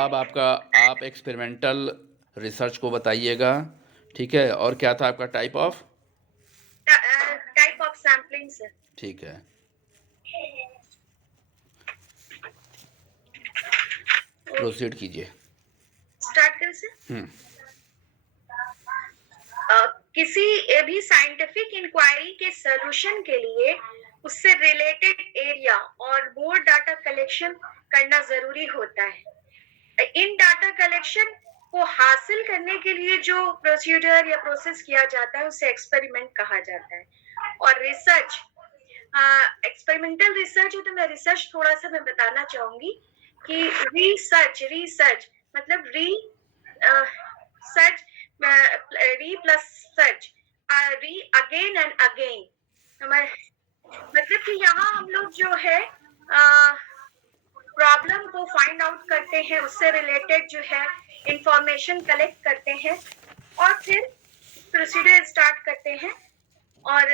अब आपका आप एक्सपेरिमेंटल रिसर्च को बताइएगा, ठीक है। और क्या था आपका type of? Type of sampling sir. ठीक है, प्रोसीड कीजिए। स्टार्ट करें सर। हम्म। किसी भी साइंटिफिक इंक्वायरी के सॉल्यूशन के लिए उससे रिलेटेड एरिया और मोर डाटा कलेक्शन करना जरूरी होता है। इन डाटा कलेक्शन को हासिल करने के लिए जो प्रोसीजर या प्रोसेस किया जाता है उसे एक्सपेरिमेंट कहा जाता है। और रिसर्च, एक्सपेरिमेंटल रिसर्च है तो मैं रिसर्च थोड़ा सा मैं बताना चाहूंगी कि रिसर्च मतलब सर्च, री प्लस सर्च, री अगेन एंड अगेन। मतलब कि यहाँ हम लोग जो है प्रॉब्लम को फाइंड आउट करते हैं, उससे रिलेटेड जो है इंफॉर्मेशन कलेक्ट करते हैं और फिर प्रोसीजर स्टार्ट करते हैं और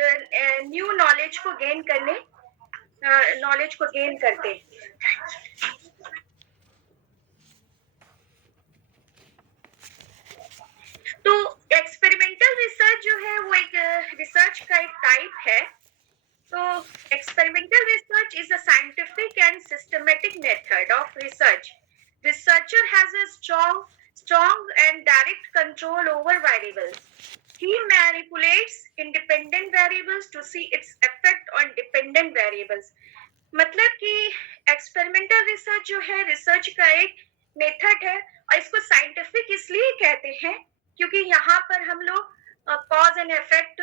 न्यू नॉलेज को गेन करते हैं। तो एक्सपेरिमेंटल रिसर्च जो है वो एक रिसर्च का एक टाइप है। तो experimental research is a scientific and systematic method of research. Researcher has a strong and direct control over variables. He manipulates independent variables to see its effect on dependent variables. मतलब कि experimental research जो है research का एक method है और इसको scientific इसलिए कहते हैं क्योंकि यहाँ पर हम लोग कॉज एंड इफेक्ट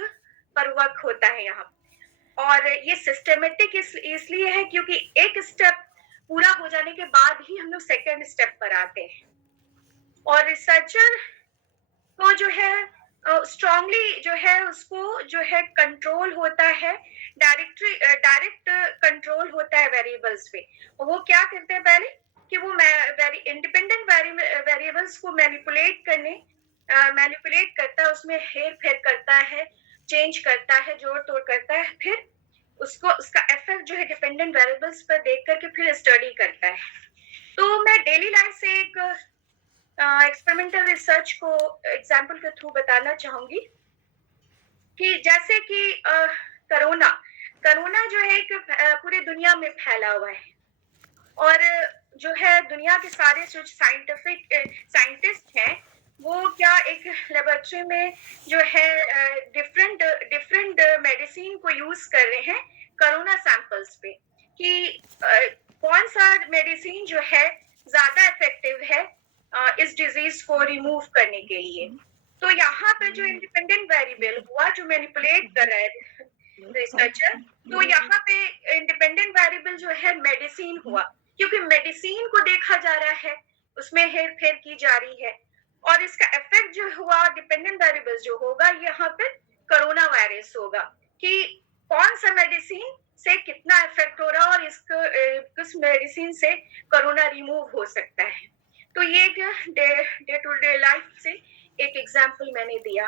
पर वर्क होता है यहाँ। और ये सिस्टमेटिक इसलिए है क्योंकि एक स्टेप पूरा हो जाने के बाद ही हम लोग सेकेंड स्टेप पर आते हैं। और रिसर्चर को जो है स्ट्रांगली जो है उसको जो है कंट्रोल होता है, डायरेक्ट कंट्रोल होता है वेरिएबल्स पे। और वो क्या करते हैं पहले कि वो इंडिपेंडेंट वेरिएबल्स को मैनिपुलेट करता है, उसमें हेर फेर करता है, चेंज करता है, जोड़ तोड़ करता है, फिर उसको उसका इफेक्ट जो है डिपेंडेंट वेरिएबल्स पर देख करके फिर स्टडी करता है। तो मैं डेली लाइफ से एक एक्सपेरिमेंटल रिसर्च को एग्जांपल के थ्रू बताना चाहूंगी कि जैसे कि कोरोना जो है एक पूरे दुनिया में फैला हुआ है और जो है दुनिया के सारे जो साइंटिस्ट हैं वो क्या एक लेबोरेटरी में जो है डिफरेंट मेडिसिन को यूज कर रहे हैं कोरोना सैंपल्स पे कि कौन सा मेडिसिन जो है ज्यादा इफेक्टिव है इस डिजीज को रिमूव करने के लिए। तो यहाँ पे जो इंडिपेंडेंट वेरिएबल हुआ जो मैनिपुलेट कर रहा है रिसर्चर, तो यहाँ पे इंडिपेंडेंट वेरिएबल जो है मेडिसिन हुआ क्योंकि मेडिसिन को देखा जा रहा है, उसमें हेर फेर की जा रही है और इसका इफेक्ट जो हुआ डिपेंडेंट वेरिएबल जो होगा यहाँ पे कोरोना वायरस होगा कि कौन सा मेडिसिन से कितना इफेक्ट हो रहा है और किस मेडिसिन से कोरोना रिमूव हो सकता है। तो ये डे टू डे लाइफ से एक एग्जांपल मैंने दिया।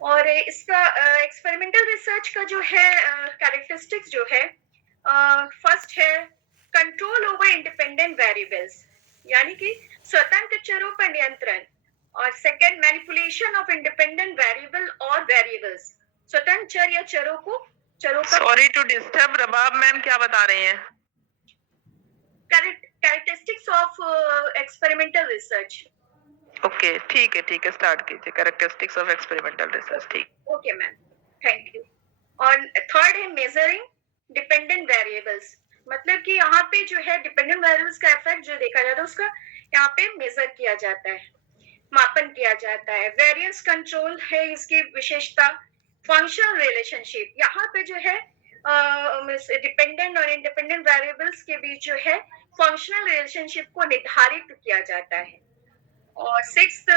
और इसका एक्सपेरिमेंटल रिसर्च का जो है कैरेक्टरिस्टिक्स जो है फर्स्ट है कंट्रोल ओवर इंडिपेंडेंट वेरिएबल्स यानी कि स्वतंत्र चरों पर नियंत्रण, और second manipulation of independent variable और वेरिएबल्स, स्वतंत्र चर या चरों का। Sorry to disturb, Rabab ma'am क्या बता रहे हैं? Characteristics of experimental research. Okay ठीक है स्टार्ट कीजिए। Characteristics of experimental research. ठीक। Okay ma'am, thank you. और थर्ड है मेजरिंग डिपेंडेंट वेरिएबल्स, मतलब कि यहाँ पे जो है डिपेंडेंट वेरिएबल्स का इफेक्ट जो देखा जाता है उसका यहाँ पे मेजर किया जाता है, मापन किया जाता है। वेरिएंस कंट्रोल है इसकी विशेषता। फंक्शनल रिलेशनशिप, यहाँ पे जो है डिपेंडेंट और इंडिपेंडेंट वेरिएबल्स के बीच जो है फंक्शनल रिलेशनशिप को निर्धारित किया जाता है। और सिक्स्थ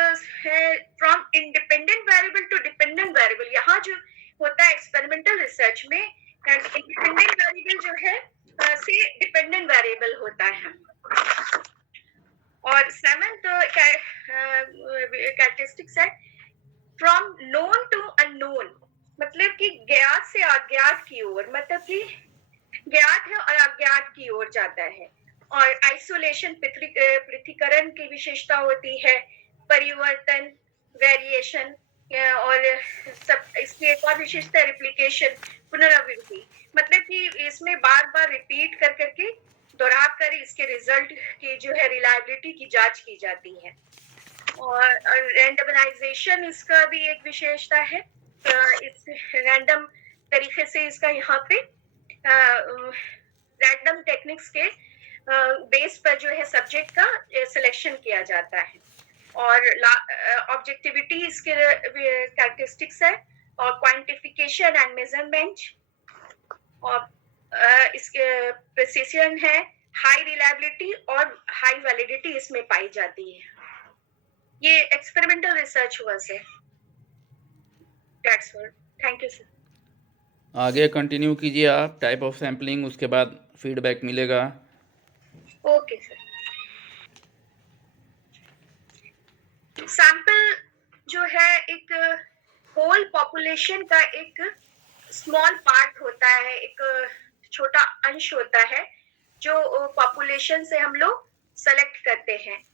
है from independent variable to dependent variable, यहाँ जो होता है एक्सपेरिमेंटल रिसर्च में इंडिपेंडेंट वेरिएबल जो है से डिपेंडेंट वेरिएबल होता है। और सेवेंथ कैरेक्टरिस्टिक्स है फ्रॉम नोन टू अननोन, मतलब कि ज्ञात से अज्ञात की ओर, मतलब कि ज्ञात है और अज्ञात की ओर जाता है। और आइसोलेशन पृथक्करण की विशेषता होती है, परिवर्तन, वेरिएशन, और सब इसकी एक और विशेषता है रिप्लिकेशन, पुनरावृत्ति। मतलब कि इसमें बार बार रिपीट कर करके दोहरा कर इसके रिजल्ट की जो है रिलायबिलिटी की जांच की जाती है। और रैंडमाइजेशन इसका भी एक विशेषता है। इस रैंडम तरीके से इसका यहाँ पे रैंडम टेक्निक्स के बेस पर जो है सब्जेक्ट का सिलेक्शन किया जाता है। और ऑब्जेक्टिविटी इसके कैरेक्टरिस्टिक्स है, और क्वांटिफिकेशन एंड मेजरमेंट, और इसके प्रिसिशन है, हाई रिलायबिलिटी और हाई वैलिडिटी इसमें पाई जाती है। ये एक्सपेरिमेंटल रिसर्च हुआ sir. That's all, thank you sir. आगे कंटिन्यू कीजिए आप, टाइप ऑफ सैम्पलिंग, उसके बाद फीडबैक मिलेगा। Okay sir. सैंपल जो है एक होल पॉपुलेशन का एक स्मॉल पार्ट होता है, एक छोटा अंश होता है जो पॉपुलेशन से हम लोग सेलेक्ट करते हैं,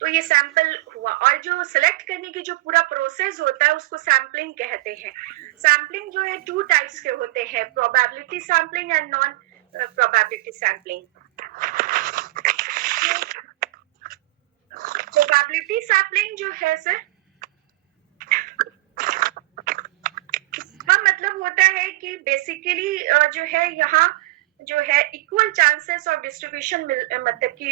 तो ये सैंपल हुआ। और जो सेलेक्ट करने की जो पूरा प्रोसेस होता है उसको सैंपलिंग कहते हैं। सैंपलिंग जो है 2 टाइप्स के होते हैं, probability sampling and non probability sampling. Probability sampling जो है सर, इसका मतलब होता है कि बेसिकली जो है यहाँ जो है इक्वल चांसेस ऑफ डिस्ट्रीब्यूशन मतलब कि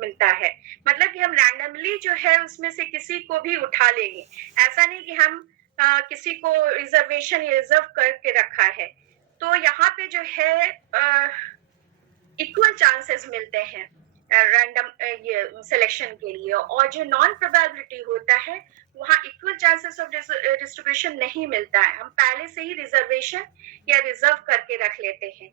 मिलता है। मतलब कि हम रैंडमली जो है उसमें से किसी को भी उठा लेंगे, ऐसा नहीं कि हम किसी को रिजर्वेशन रिजर्व करके रखा है। तो यहाँ पे जो है इक्वल चांसेस मिलते हैं रैंडम ये सिलेक्शन के लिए। और जो नॉन प्रोबेबिलिटी होता है वहाँ इक्वल चांसेस ऑफ डिस्ट्रीब्यूशन नहीं मिलता है, हम पहले से ही रिजर्वेशन या रिजर्व करके रख लेते हैं।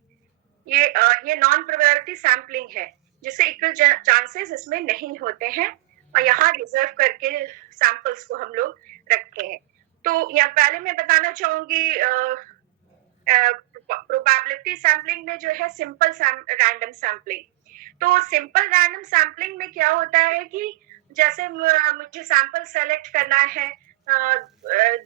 ये नॉन प्रोबेबिलिटी सैंपलिंग है, जिससे इक्वल चांसेस इसमें नहीं होते हैं, और यहाँ रिजर्व करके सैंपल्स को हम लोग रखते हैं। तो यहाँ पहले मैं बताना चाहूंगी प्रोबेबिलिटी सैंपलिंग में जो है सिंपल रैंडम सैंपलिंग। तो सिंपल रैंडम सैंपलिंग में क्या होता है कि जैसे मुझे सैंपल सेलेक्ट करना है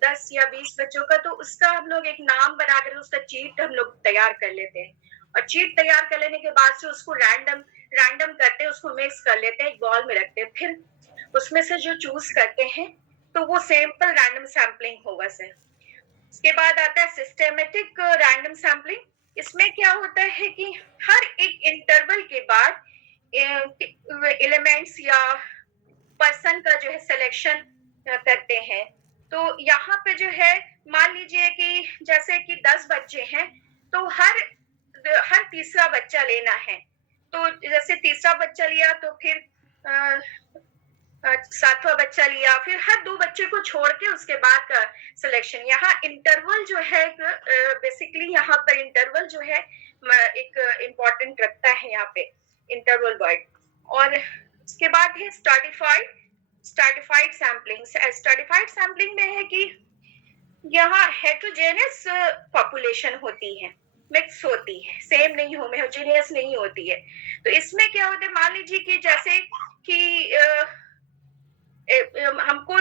10 या 20 बच्चों का, तो उसका हम लोग एक नाम बनाकर उसका चीट हम लोग तैयार कर लेते हैं। और चीट तैयार कर लेने के बाद से उसको रैंडम करते हैं, उसको मिक्स कर लेते हैं, एक बॉल में रखते हैं, फिर उसमें से जो चूज करते हैं तो वो सिंपल रैंडम सैंपलिंग होगा सर। इसके बाद आता है सिस्टेमेटिक रैंडम सैंपलिंग। इसमें क्या होता है कि हर एक इंटरवल के बाद एलिमेंट्स या पर्सन का जो है सिलेक्शन करते हैं। तो यहाँ पे जो है मान लीजिए कि जैसे कि 10 बच्चे हैं, तो हर तीसरा बच्चा लेना है। तो जैसे तीसरा बच्चा लिया तो फिर 7वां बच्चा लिया, फिर हर 2 बच्चे को छोड़ के उसके बाद का सिलेक्शन। यहाँ इंटरवल जो है बेसिकली यहाँ पर इंटरवल जो है एक इम्पोर्टेंट रखता है यहाँ पे इंटरवल वर्ड। और उसके बाद है स्ट्रैटिफाइड सैंपलिंग। स्ट्रैटिफाइड सैंपलिंग में है कि यहाँ हेट्रोजेनियस पॉपुलेशन होती है, मिक्स होती है, सेम नहीं होमोजेनियस नहीं होती है। तो इसमें क्या होता है, मान लीजिए कि जैसे कि हमको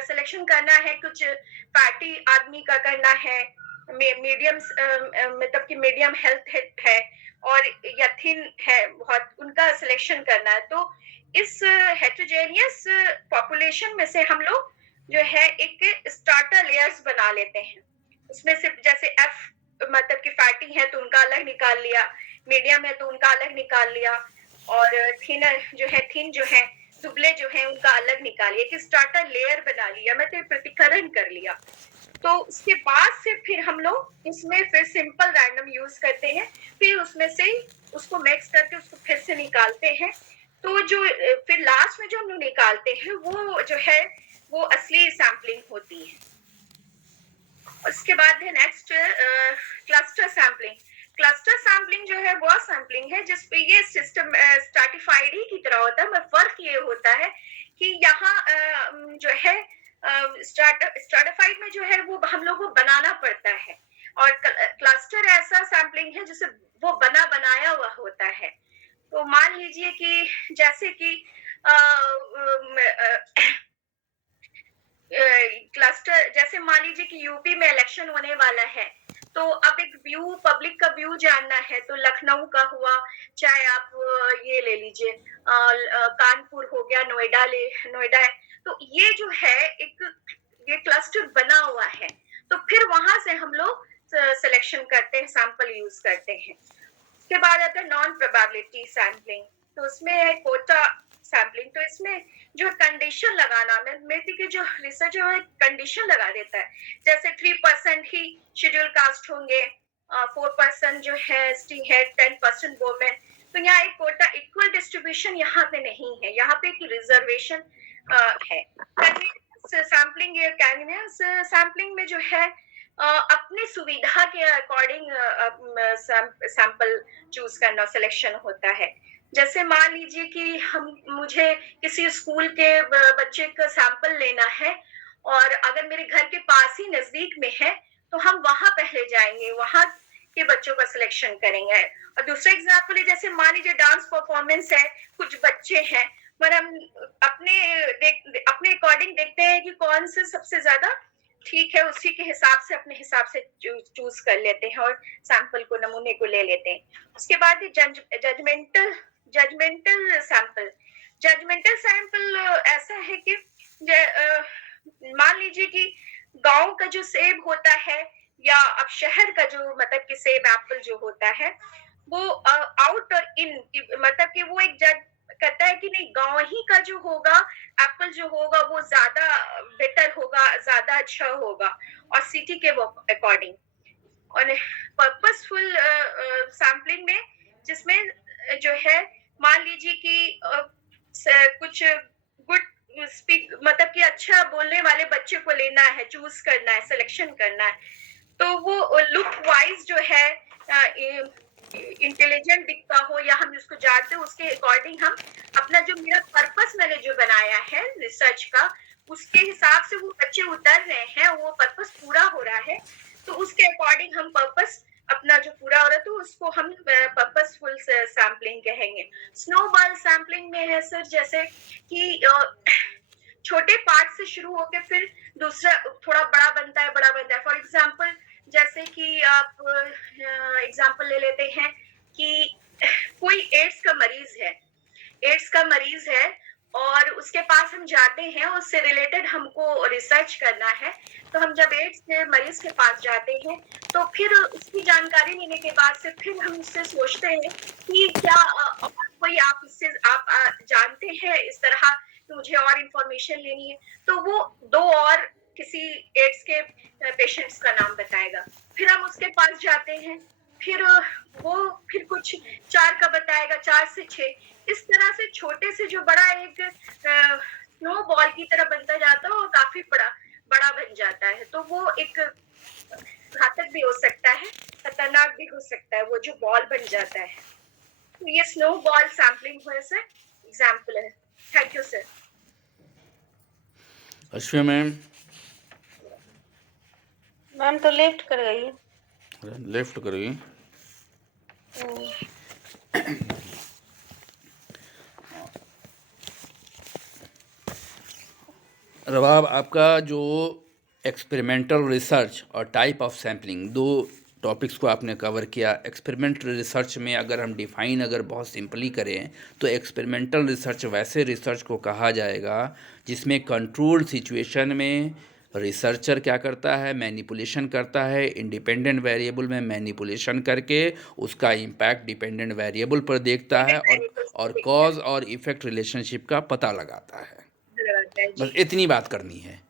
सिलेक्शन करना है, कुछ फैटी आदमी का करना है, मीडियम मतलब कि मीडियम हेल्थ है, और या थिन है बहुत, उनका सिलेक्शन करना है। तो इस हेट्रोजेनियस पॉपुलेशन में से हम लोग जो है एक स्टार्टर लेयर्स बना लेते हैं। उसमें से जैसे एफ मतलब कि फैटी है तो उनका अलग निकाल लिया, मीडियम है तो उनका अलग निकाल लिया, और थिन जो है दुबले जो है उनका अलग निकालिए, कि स्टार्टर लेयर बना लिया, मतलब प्रतिकरण कर लिया। तो उसके बाद से फिर हम लोग इसमें फिर सिंपल रैंडम यूज करते हैं, फिर उसमें से उसको मिक्स करके उसको फिर से निकालते हैं। तो जो फिर लास्ट में जो हम लोग निकालते हैं वो जो है वो असली सैंपलिंग होती है। उसके बाद है next cluster sampling. Cluster sampling जो है वो सैंपलिंग है जिसपे ये सिस्टम स्ट्रैटिफाइड ही की तरह होता है, मगर फर्क ये होता है कि यहाँ जो है स्ट्रैटिफाइड में जो है वो हम लोग को बनाना पड़ता है, और क्लस्टर ऐसा सैंपलिंग है जिसे वो बनाया हुआ होता है। तो मान लीजिए कि जैसे कि क्लस्टर, जैसे मान लीजिए कि यूपी में इलेक्शन होने वाला है, तो अब एक व्यू, पब्लिक का व्यू जानना है, तो लखनऊ का हुआ, चाहे आप ये ले लीजिए, कानपुर हो गया, नोएडा है, तो ये जो है एक ये क्लस्टर बना हुआ है। तो फिर वहां से हम लोग सिलेक्शन करते हैं, सैंपल यूज करते हैं। उसके बाद आता है नॉन प्रोबेबिलिटी सैम्पलिंग, तो उसमें है कोटा सैम्पलिंग। तो इसमें जो कंडीशन लगाना, मेथी के जो रिसर्च है कंडीशन लगा देता है, जैसे 3% ही शेड्यूल कास्ट होंगे, 4% जो है एसटी है, 10% वोमेन। तो यहाँ एक कोटा इक्वल डिस्ट्रीब्यूशन यहाँ पे नहीं है, यहाँ पे एक रिजर्वेशन है। सैम्पलिंग, ये कैनियंस सैम्पलिंग में जो है अपनी सुविधा के अकॉर्डिंग सैंपल चूज करना, सिलेक्शन होता है। जैसे मान लीजिए कि मुझे किसी स्कूल के बच्चे का सैंपल लेना है, और अगर मेरे घर के पास ही नजदीक में है, तो हम वहां पहले जाएंगे, वहां के बच्चों का सिलेक्शन करेंगे। और दूसरा एग्जाम्पल है, जैसे मान लीजिए डांस परफॉर्मेंस है, कुछ बच्चे हैं, पर हम अपने अकॉर्डिंग देखते हैं कि कौन से सबसे ज्यादा ठीक है, उसी के हिसाब से अपने हिसाब से चूज कर लेते हैं और सैंपल को, नमूने को ले लेते हैं। उसके बाद जजमेंटल सैंपल। जजमेंटल सैंपल ऐसा है कि मान लीजिए कि गांव का जो सेब होता है, या अब शहर का जो मतलब कि सेब एप्पल जो होता है, वो आउट और इन, मतलब कि वो एक जज कहता है कि नहीं, गांव ही का जो होगा, एप्पल जो होगा वो ज्यादा बेटर होगा, ज्यादा अच्छा होगा, और सिटी के अकॉर्डिंग। और पर्पसफुल सैम्पलिंग में, जिसमें जो है मान लीजिए कि कुछ गुड स्पीक, मतलब कि अच्छा बोलने वाले बच्चे को लेना है, चूज करना है, सिलेक्शन करना है, तो वो लुक वाइज जो है इंटेलिजेंट दिखता हो, या हम जिसको जानते हैं उसके अकॉर्डिंग हम अपना, जो मेरा पर्पस मैंने जो बनाया है रिसर्च का, उसके हिसाब से वो बच्चे उतर रहे हैं, वो पर्पस पूरा हो रहा है, तो उसके अकॉर्डिंग हम पर्पस अपना जो पूरा हो रहा है, तो उसको हम पर्पसफुल सैम्पलिंग कहेंगे। स्नोबॉल सैम्पलिंग में है सर, जैसे कि छोटे पार्ट से शुरू होकर फिर दूसरा थोड़ा बड़ा बनता है। फॉर एग्जाम्पल, जैसे कि आप एग्जाम्पल ले लेते हैं कि कोई एड्स का मरीज है, और उसके पास हम जाते हैं, उससे रिलेटेड हमको रिसर्च करना है, तो हम जब एड्स के मरीज के पास जाते हैं, तो फिर उसकी जानकारी लेने के बाद से फिर हम उससे सोचते हैं कि क्या कोई आप इससे आप जानते हैं इस तरह, मुझे और इंफॉर्मेशन लेनी है, तो वो 2 और किसी एड्स के पेशेंट्स का नाम बताएगा, फिर हम उसके पास जाते हैं, फिर वो फिर कुछ 4 का बताएगा, 4 से 6, इस तरह से छोटे से जो बड़ा एक स्नो बॉल की तरह बनता जाता है, और काफी बड़ा बन जाता है, तो वो एक घातक भी हो सकता है, खतरनाक भी हो सकता है, वो जो बॉल बन जाता है। तो ये स्नो बॉल सैम्पलिंग हुए सर एग्जाम्पल है। Thank you sir. Ashwin ma'am तो लेफ्ट कर गई। लेफ्ट करिए। रबाब, आपका जो एक्सपेरिमेंटल रिसर्च और टाइप ऑफ सैम्पलिंग, 2 टॉपिक्स को आपने कवर किया। एक्सपेरिमेंटल रिसर्च में अगर हम डिफ़ाइन अगर बहुत सिंपली करें, तो एक्सपेरिमेंटल रिसर्च वैसे रिसर्च को कहा जाएगा जिसमें कंट्रोल्ड सिचुएशन में रिसर्चर क्या करता है, मैनिपुलेशन करता है, इंडिपेंडेंट वेरिएबल में मैनिपुलेशन करके उसका इम्पैक्ट डिपेंडेंट वेरिएबल पर देखता है, और कॉज और इफ़ेक्ट रिलेशनशिप का पता लगाता है। बस इतनी बात करनी है,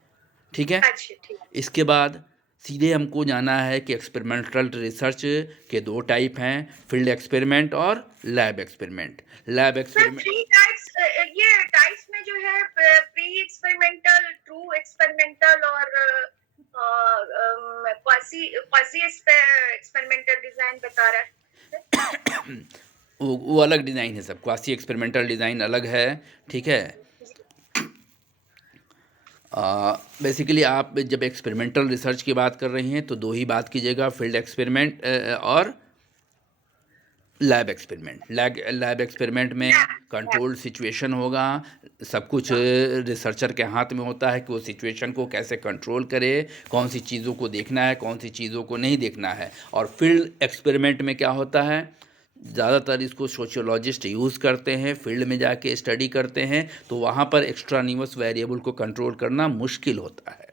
ठीक है। अच्छा, ठीक। इसके बाद सीधे हमको जाना है कि एक्सपेरिमेंटल रिसर्च के 2 टाइप हैं, फील्ड एक्सपेरिमेंट और lab experiment. Lab sir experiment 3 types, ये टाइप्स में जो है प्री एक्सपेरिमेंटल, ट्रू एक्सपेरिमेंटल और क्वासी एक्सपेरिमेंटल डिजाइन बता रहा है। वो अलग डिज़ाइन है सब, क्वासी एक्सपेरिमेंटल डिज़ाइन अलग है, ठीक है। बेसिकली आप जब एक्सपेरिमेंटल रिसर्च की बात कर रही हैं तो 2 ही बात कीजिएगा, फील्ड एक्सपेरिमेंट और लैब एक्सपेरिमेंट, लैब एक्सपेरिमेंट में कंट्रोल्ड सिचुएशन होगा, सब कुछ रिसर्चर के हाथ में होता है कि वो सिचुएशन को कैसे कंट्रोल करे, कौन सी चीज़ों को देखना है, कौन सी चीज़ों को नहीं देखना है। और फील्ड एक्सपेरिमेंट में क्या होता है, ज़्यादातर इसको सोशियोलॉजिस्ट यूज़ करते हैं, फील्ड में जाके स्टडी करते हैं, तो वहाँ पर एक्स्ट्रानिवस वेरिएबल को कंट्रोल करना मुश्किल होता है।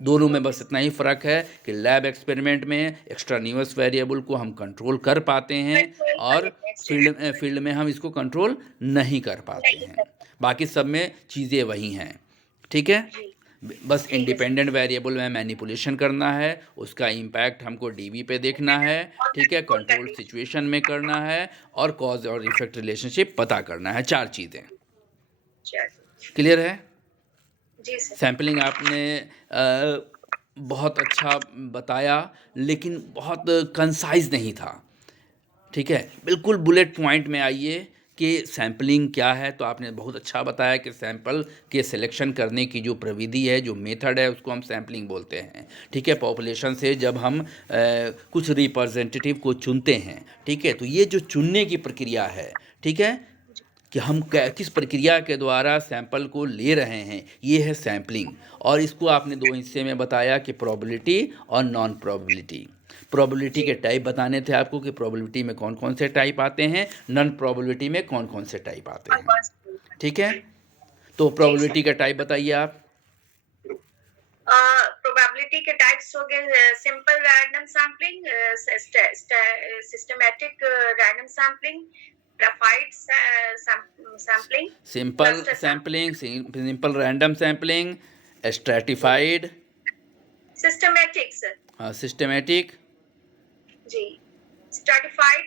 दोनों में बस इतना ही फ़र्क है कि लैब एक्सपेरिमेंट में एक्स्ट्रानिवस वेरिएबल को हम कंट्रोल कर पाते हैं और फील्ड में हम इसको कंट्रोल नहीं कर पाते हैं। बाकी सब में चीज़ें वही हैं, ठीक है। बस इंडिपेंडेंट वेरिएबल में मैनिपुलेशन करना है, उसका इम्पैक्ट हमको डीबी पे देखना है, ठीक है, कंट्रोल सिचुएशन में करना है और कॉज और इफेक्ट रिलेशनशिप पता करना है। 4 चीज़ें क्लियर है। जी सर। सैम्पलिंग आपने बहुत अच्छा बताया, लेकिन बहुत कंसाइज नहीं था, ठीक है। बिल्कुल बुलेट पॉइंट में आइए कि सैम्पलिंग क्या है। तो आपने बहुत अच्छा बताया कि सैंपल के सिलेक्शन करने की जो प्रविधि है, जो मेथड है, उसको हम सैम्पलिंग बोलते हैं, ठीक है। पॉपुलेशन से जब हम कुछ रिप्रेजेंटेटिव को चुनते हैं, ठीक है, तो ये जो चुनने की प्रक्रिया है, ठीक है, कि हम किस प्रक्रिया के द्वारा सैंपल को ले रहे हैं, ये है सैम्पलिंग। और इसको आपने 2 हिस्से में बताया कि प्रोबेबिलिटी और नॉन प्रोबेबिलिटी। प्रोबेबिलिटी के टाइप बताने थे आपको कि प्रोबेबिलिटी में कौन कौन से टाइप आते हैं, नॉन प्रोबेबिलिटी में कौन कौन से टाइप आते हैं, ठीक है। तो प्रोबेबिलिटी का टाइप बताइए आप। प्रोबेबिलिटी के टाइप्स हो गए simple random sampling, systematic random sampling, graphite sampling, simple sampling, simple random sampling, stratified, systematic sir. हाँ, सिस्टमेटिक जी, स्ट्रैटिफाइड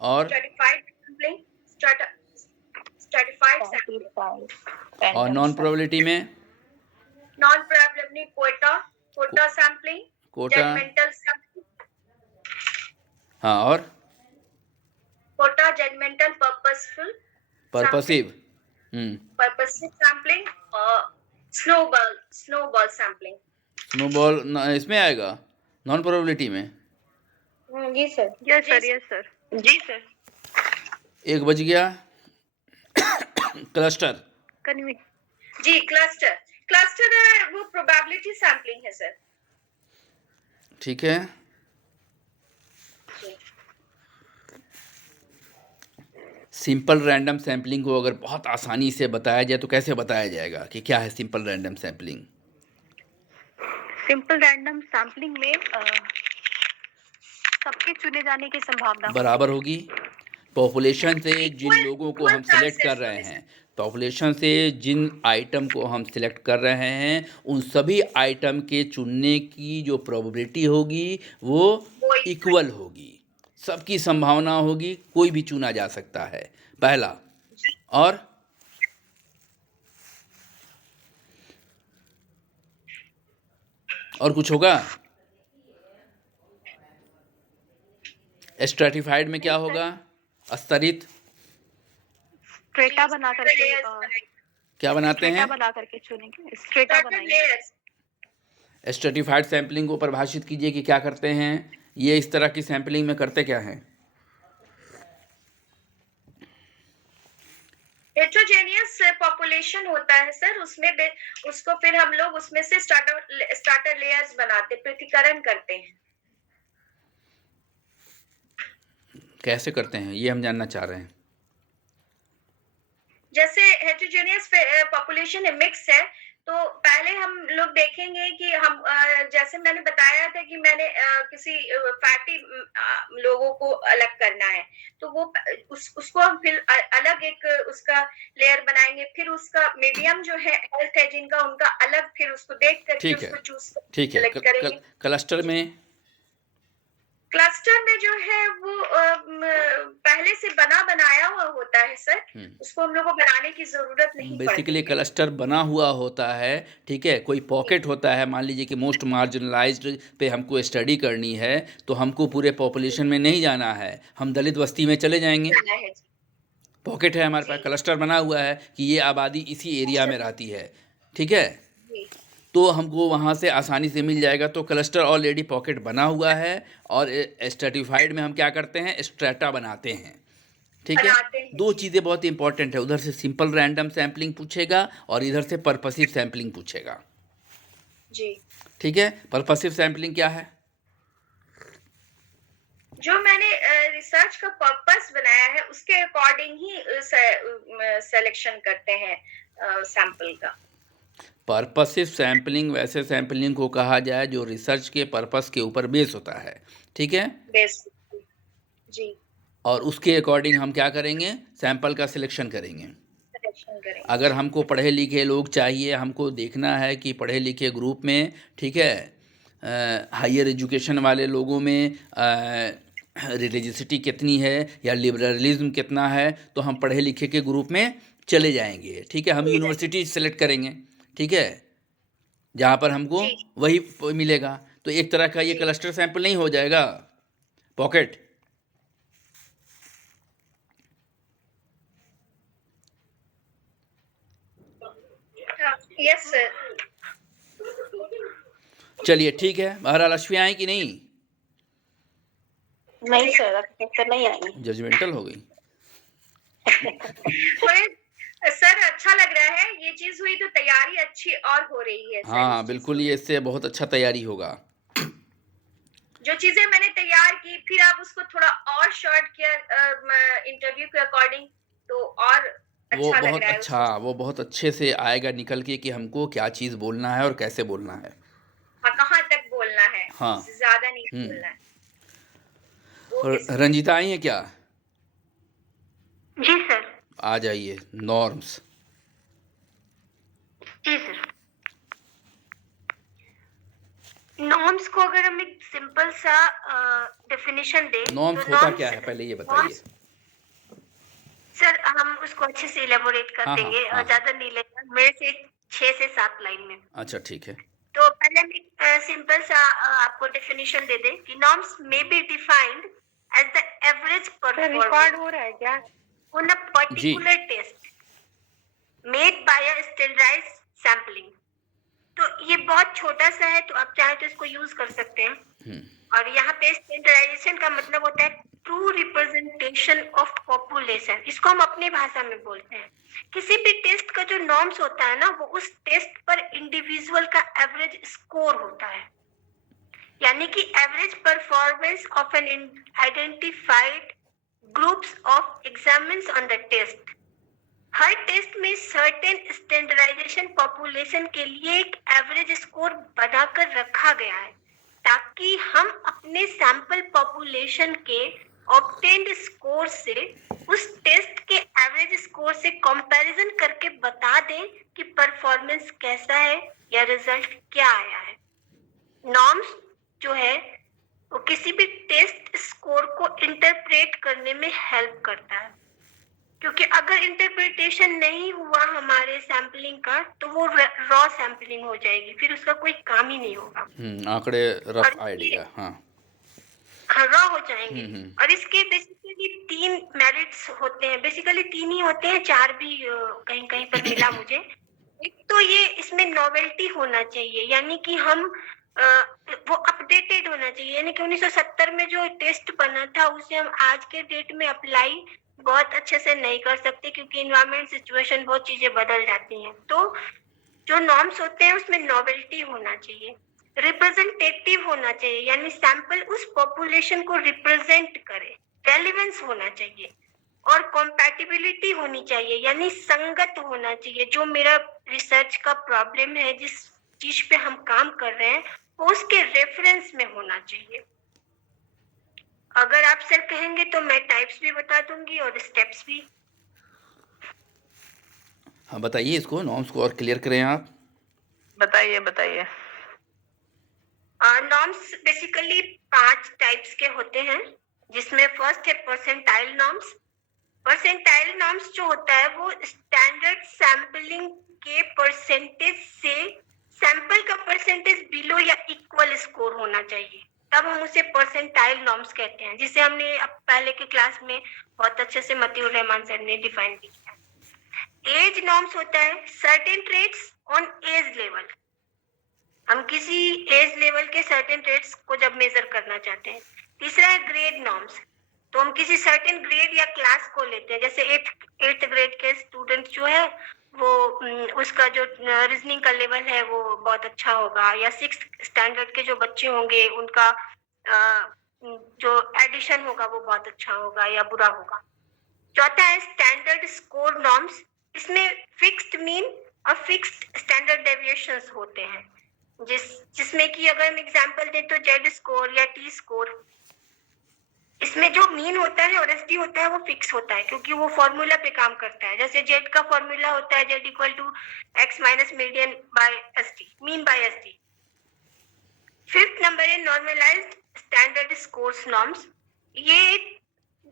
और सैम्पलिंग, स्ट्रैटिफाइड सैम्पलिंग। और नॉन प्रोबेबिलिटी में non probability quota sampling, quota, judgmental sampling, हाँ, और quota judgmental purposeful purposive, purposive sampling और snowball sampling. Snowball इसमें आएगा नॉन प्रोबेबिलिटी में। जी sir. Yes sir, yes sir, जी सर। 1 बज गया। क्लस्टर, जी, क्लस्टर वो प्रोबेबिलिटी सैम्पलिंग है सर। ठीक है। सिंपल रैंडम सैम्पलिंग को अगर बहुत आसानी से बताया जाए तो कैसे बताया जाएगा कि क्या है simple random sampling? Simple random sampling में सबके चुने जाने की संभावना बराबर होगी। पॉपुलेशन से जिन लोगों को हम सिलेक्ट कर रहे हैं, पॉपुलेशन से जिन आइटम को हम सिलेक्ट कर रहे हैं, उन सभी आइटम के चुनने की जो प्रोबेबिलिटी होगी वो इक्वल होगी। सबकी संभावना होगी, कोई भी चुना जा सकता है, पहला। और कुछ होगा? स्ट्रैटिफाइड में क्या होगा? स्तरित। स्ट्रेटा बना करके क्या बनाते हैं? बना करके चुनेंगे, स्ट्रेटा बनाएंगे। स्ट्रैटिफाइड सैम्पलिंग को परिभाषित कीजिए कि क्या करते हैं ये, इस तरह की सैम्पलिंग में करते क्या हैं? हेट्रोजेनियस पॉपुलेशन होता है सर, उसमें उसको फिर हम लोग उसमें से स्टार्टर लेयर्स बनाते, पृथक्करण करते हैं। कैसे करते हैं ये हम जानना चाह रहे हैं। जैसे हेट्रोजेनियस पॉपुलेशन मिक्स है, तो पहले हम लोग देखेंगे कि हम जैसे मैंने बताया था कि मैंने किसी फैटी लोगों को अलग करना है, तो वो उसको हम फिर अलग एक उसका लेयर बनाएंगे, फिर उसका मीडियम जो है हेल्थ है जिनका, उनका अलग, फिर उसको देख करके उसको चूज ठीक है। करेंगे। क्लस्टर में जो है वो पहले से बनाया हुआ होता है सर, उसको हम लोग को बनाने की जरूरत नहीं पड़ती। बेसिकली क्लस्टर बना हुआ होता है, ठीक है। कोई पॉकेट होता है, मान लीजिए कि मोस्ट मार्जिनलाइज्ड पे हमको स्टडी करनी है, तो हमको पूरे पॉपुलेशन में नहीं जाना है, हम दलित बस्ती में चले जाएंगे। पॉकेट है हमारे पास, क्लस्टर बना हुआ है कि ये आबादी इसी एरिया में रहती है, ठीक है। तो हमको वहाँ से आसानी से मिल जाएगा। तो क्लस्टर ऑलरेडी पॉकेट बना हुआ है और स्ट्रेटिफाइड में हम क्या करते हैं, स्ट्रेटा बनाते हैं। ठीक है, बनाते हैं। दो चीज़ें बहुत इंपॉर्टेंट है, उधर से सिंपल रैंडम सैम्पलिंग पूछेगा और इधर से पर्पसिव सैम्पलिंग पूछेगा। जी, ठीक है, पर्पसिव सैम्पलिंग क्या है? जो मैंने रिसर्च का पर्पस बनाया है उसके अकॉर्डिंग ही सिलेक्शन करते हैं सैंपल का। पर्पसिव सैम्पलिंग वैसे सैम्पलिंग को कहा जाए जो रिसर्च के पर्पस के ऊपर बेस होता है। ठीक है, बेसिकली जी, और उसके अकॉर्डिंग हम क्या करेंगे, सैंपल का सिलेक्शन करेंगे। सिलेक्शन करेंगे। अगर हमको पढ़े लिखे लोग चाहिए, हमको देखना है कि पढ़े लिखे ग्रुप में, ठीक है, हायर एजुकेशन वाले लोगों में रिलीजियसिटी कितनी है या लिबरलिज्म कितना है, तो हम पढ़े लिखे के ग्रुप में चले जाएंगे। ठीक है, हम यूनिवर्सिटी सेलेक्ट करेंगे। ठीक है, जहाँ पर हमको जी, वही मिलेगा। तो एक तरह का ये जी, क्लस्टर सैंपल नहीं हो जाएगा, पॉकेट। Yes sir. चलिए ठीक है, बहरहाल अश्वी आई कि नहीं? नहीं सर, अब तक तो नहीं आई। जजमेंटल हो गई। सर अच्छा लग रहा है, ये चीज हुई तो तैयारी अच्छी और हो रही है सर। हाँ इस चीज बिल्कुल, की। ये इससे बहुत अच्छा तैयारी होगा। जो चीजें मैंने तैयार की फिर आप उसको थोड़ा और शॉर्ट किया इंटरव्यू के अकॉर्डिंग, तो और वो अच्छा लग बहुत रहा है अच्छा, उसको। वो बहुत अच्छे से आएगा निकल के कि हमको क्या चीज़ बोलना है और कैसे बोलना है। हाँ, कहाँ तक बोलना है, हाँ। इससे ज्यादा नहीं हम्म। बोलना है। वो और किस रंजीता आई है क्या? जी सर। आ जाइए, नॉर्म्स। जी सर। नॉर्म्स को अगर हम एक सिंपल सा डेफिनेशन दें नॉर्म्स तो होता नॉर्म्स क्या है, पहले ये बताइए। सर हम उसको अच्छे से इलेबोरेट कर हाँ, हाँ, देंगे हाँ, और ज्यादा नहीं लेगा, मेरे से 6 से 7 लाइन में। अच्छा ठीक है। तो पहले हम एक सिंपल सा आपको डेफिनेशन दे दें कि norms may be defined as the average record performance हो रहा है क्या? On a particular test made by a standardized sampling. तो ये बहुत छोटा सा है, तो आप चाहे तो इसको यूज कर सकते हैं। हम्म, और यहाँ पे स्टैंडर्डाइजेशन का मतलब होता है ट्रू रिप्रेजेंटेशन ऑफ पॉपुलेशन, इसको हम अपनी भाषा में बोलते हैं। किसी भी टेस्ट का जो नॉर्म्स होता है ना, वो उस टेस्ट पर इंडिविजुअल का एवरेज स्कोर होता है, यानी कि average performance of an identified groups of examinees on the test. हर टेस्ट में सर्टेन स्टैंडर्डाइजेशन पॉपुलेशन के लिए एक एवरेज स्कोर बनाकर रखा गया है, ताकि हम अपने सैंपल पॉपुलेशन के ऑब्टेन्ड स्कोर से उस टेस्ट के एवरेज स्कोर से कंपैरिजन करके बता दें कि परफॉर्मेंस कैसा है या रिजल्ट क्या आया है। नॉर्म्स जो है वो किसी भी टेस्ट स्कोर को इंटरप्रेट करने में हेल्प करता है, क्योंकि अगर इंटरप्रिटेशन नहीं हुआ हमारे सैम्पलिंग का तो वो रॉ सैम्पलिंग हो जाएगी, फिर उसका कोई काम ही नहीं होगा। आंकड़े रफ और आइडिया। हाँ। रॉ हो जाएंगे। हम्म। और इसके बेसिकली 3 मेरिट्स होते हैं, बेसिकली 3 ही होते हैं, 4 भी कहीं कहीं पर मिला मुझे। एक तो ये इसमें नॉवेल्टी होना चाहिए, यानी कि हम वो अपडेटेड होना चाहिए, यानी कि 1970 में जो टेस्ट बना था उसे हम आज के डेट में अप्लाई बहुत अच्छे से नहीं कर सकते, क्योंकि इन्वायरमेंट सिचुएशन बहुत चीजें बदल जाती हैं। तो जो नॉर्म्स होते हैं उसमें नॉवेल्टी होना चाहिए, रिप्रेजेंटेटिव होना चाहिए, यानी सैंपल उस पॉपुलेशन को रिप्रेजेंट करे, रेलेवेंस होना चाहिए, और कॉम्पैटिबिलिटी होनी चाहिए, यानी संगत होना चाहिए। जो मेरा रिसर्च का प्रॉब्लम है, जिस चीज पे हम काम कर रहे हैं, वो उसके रेफरेंस में होना चाहिए। अगर आप सर कहेंगे तो मैं टाइप्स भी बता दूंगी और स्टेप्स भी। हाँ बताइए, इसको नॉर्म्स को और क्लियर करें आप। बताइए बताइए। नॉर्म्स बेसिकली 5 टाइप्स के होते हैं, जिसमें फर्स्ट है परसेंटाइल नॉर्म्स। परसेंटाइल नॉर्म्स जो होता है वो स्टैंडर्ड सैंपलिंग के परसेंटेज से सैंपल का परसेंटेज बिलो या इक्वल स्कोर होना चाहिए, तब हम उसे परसेंटाइल नॉर्म्स कहते हैं, जिसे हमने अब पहले के क्लास में बहुत अच्छे से मतीउर रहमान सर ने डिफाइन किया। एज नॉर्म्स होता है certain traits on age level, हम किसी एज लेवल के सर्टेन ट्रेड्स को जब मेजर करना चाहते हैं। तीसरा है ग्रेड नॉर्म्स, तो हम किसी सर्टेन ग्रेड या क्लास को लेते हैं, जैसे एट्थ ग्रेड के स्टूडेंट जो है वो उसका जो रीजनिंग का लेवल है वो बहुत अच्छा होगा, या सिक्स स्टैंडर्ड के जो बच्चे होंगे उनका जो एडिशन होगा वो बहुत अच्छा होगा या बुरा होगा। चौथा है स्टैंडर्ड स्कोर नॉर्म्स, इसमें फिक्स्ड मीन और फिक्स्ड स्टैंडर्ड डेविएशंस होते हैं, जिसमें कि अगर हम एग्जांपल दें तो जेड स्कोर या टी स्कोर, इसमें जो मीन होता है और एसडी होता है वो फिक्स होता है, क्योंकि वो फॉर्मूला पे काम करता है। जैसे जेड का फॉर्मूला होता है Z equal to X minus median by SD, mean by SD. Fifth number है नॉर्मलाइज्ड स्टैंडर्ड स्कोर्स नॉर्म्स, ये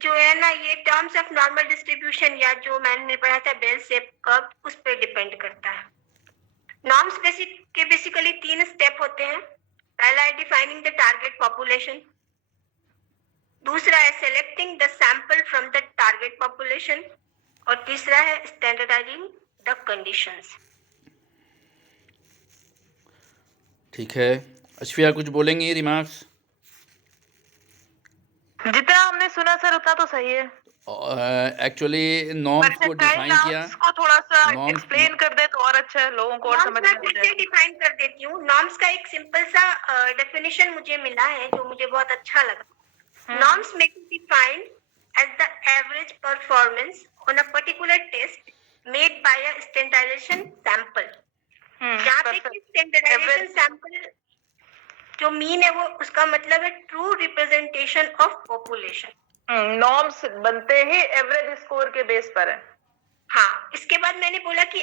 जो है ना ये टर्म्स ऑफ नॉर्मल डिस्ट्रीब्यूशन या जो मैंने पढ़ा था बेल शेप कर्व उस पे डिपेंड करता है। नॉर्म्स बेसिकली 3 स्टेप होते हैं। पहला है डिफाइनिंग द टारगेट पॉपुलेशन, दूसरा है selecting the sample from the target population, और तीसरा है स्टैंडर्डाइजिंग द कंडीशंस। ठीक है, अशफिया कुछ बोलेंगी रिमार्क्स? जितना हमने सुना सर उतना तो सही है। एक्चुअली नॉर्म्स को डिफाइन किया, को थोड़ा सा Norms- एक्सप्लेन कर दे तो और अच्छा है, लोगों को और समझ में आ नॉर्म्स जाए। मैं डिफाइन कर देती हूँ। नॉर्म्स का एक सिंपल सा डेफिनेशन मुझे मिला है जो मुझे बहुत अच्छा लगा। नॉर्म्स में defined as the average performance on a particular test made by a standardization sample. जहाँ पे कि स्टैंडर्डाइजेशन सैंपल जो मीन है वो उसका मतलब है true representation of population. Norms बनते ही एवरेज स्कोर के बेस पर है। हाँ, इसके बाद मैंने बोला कि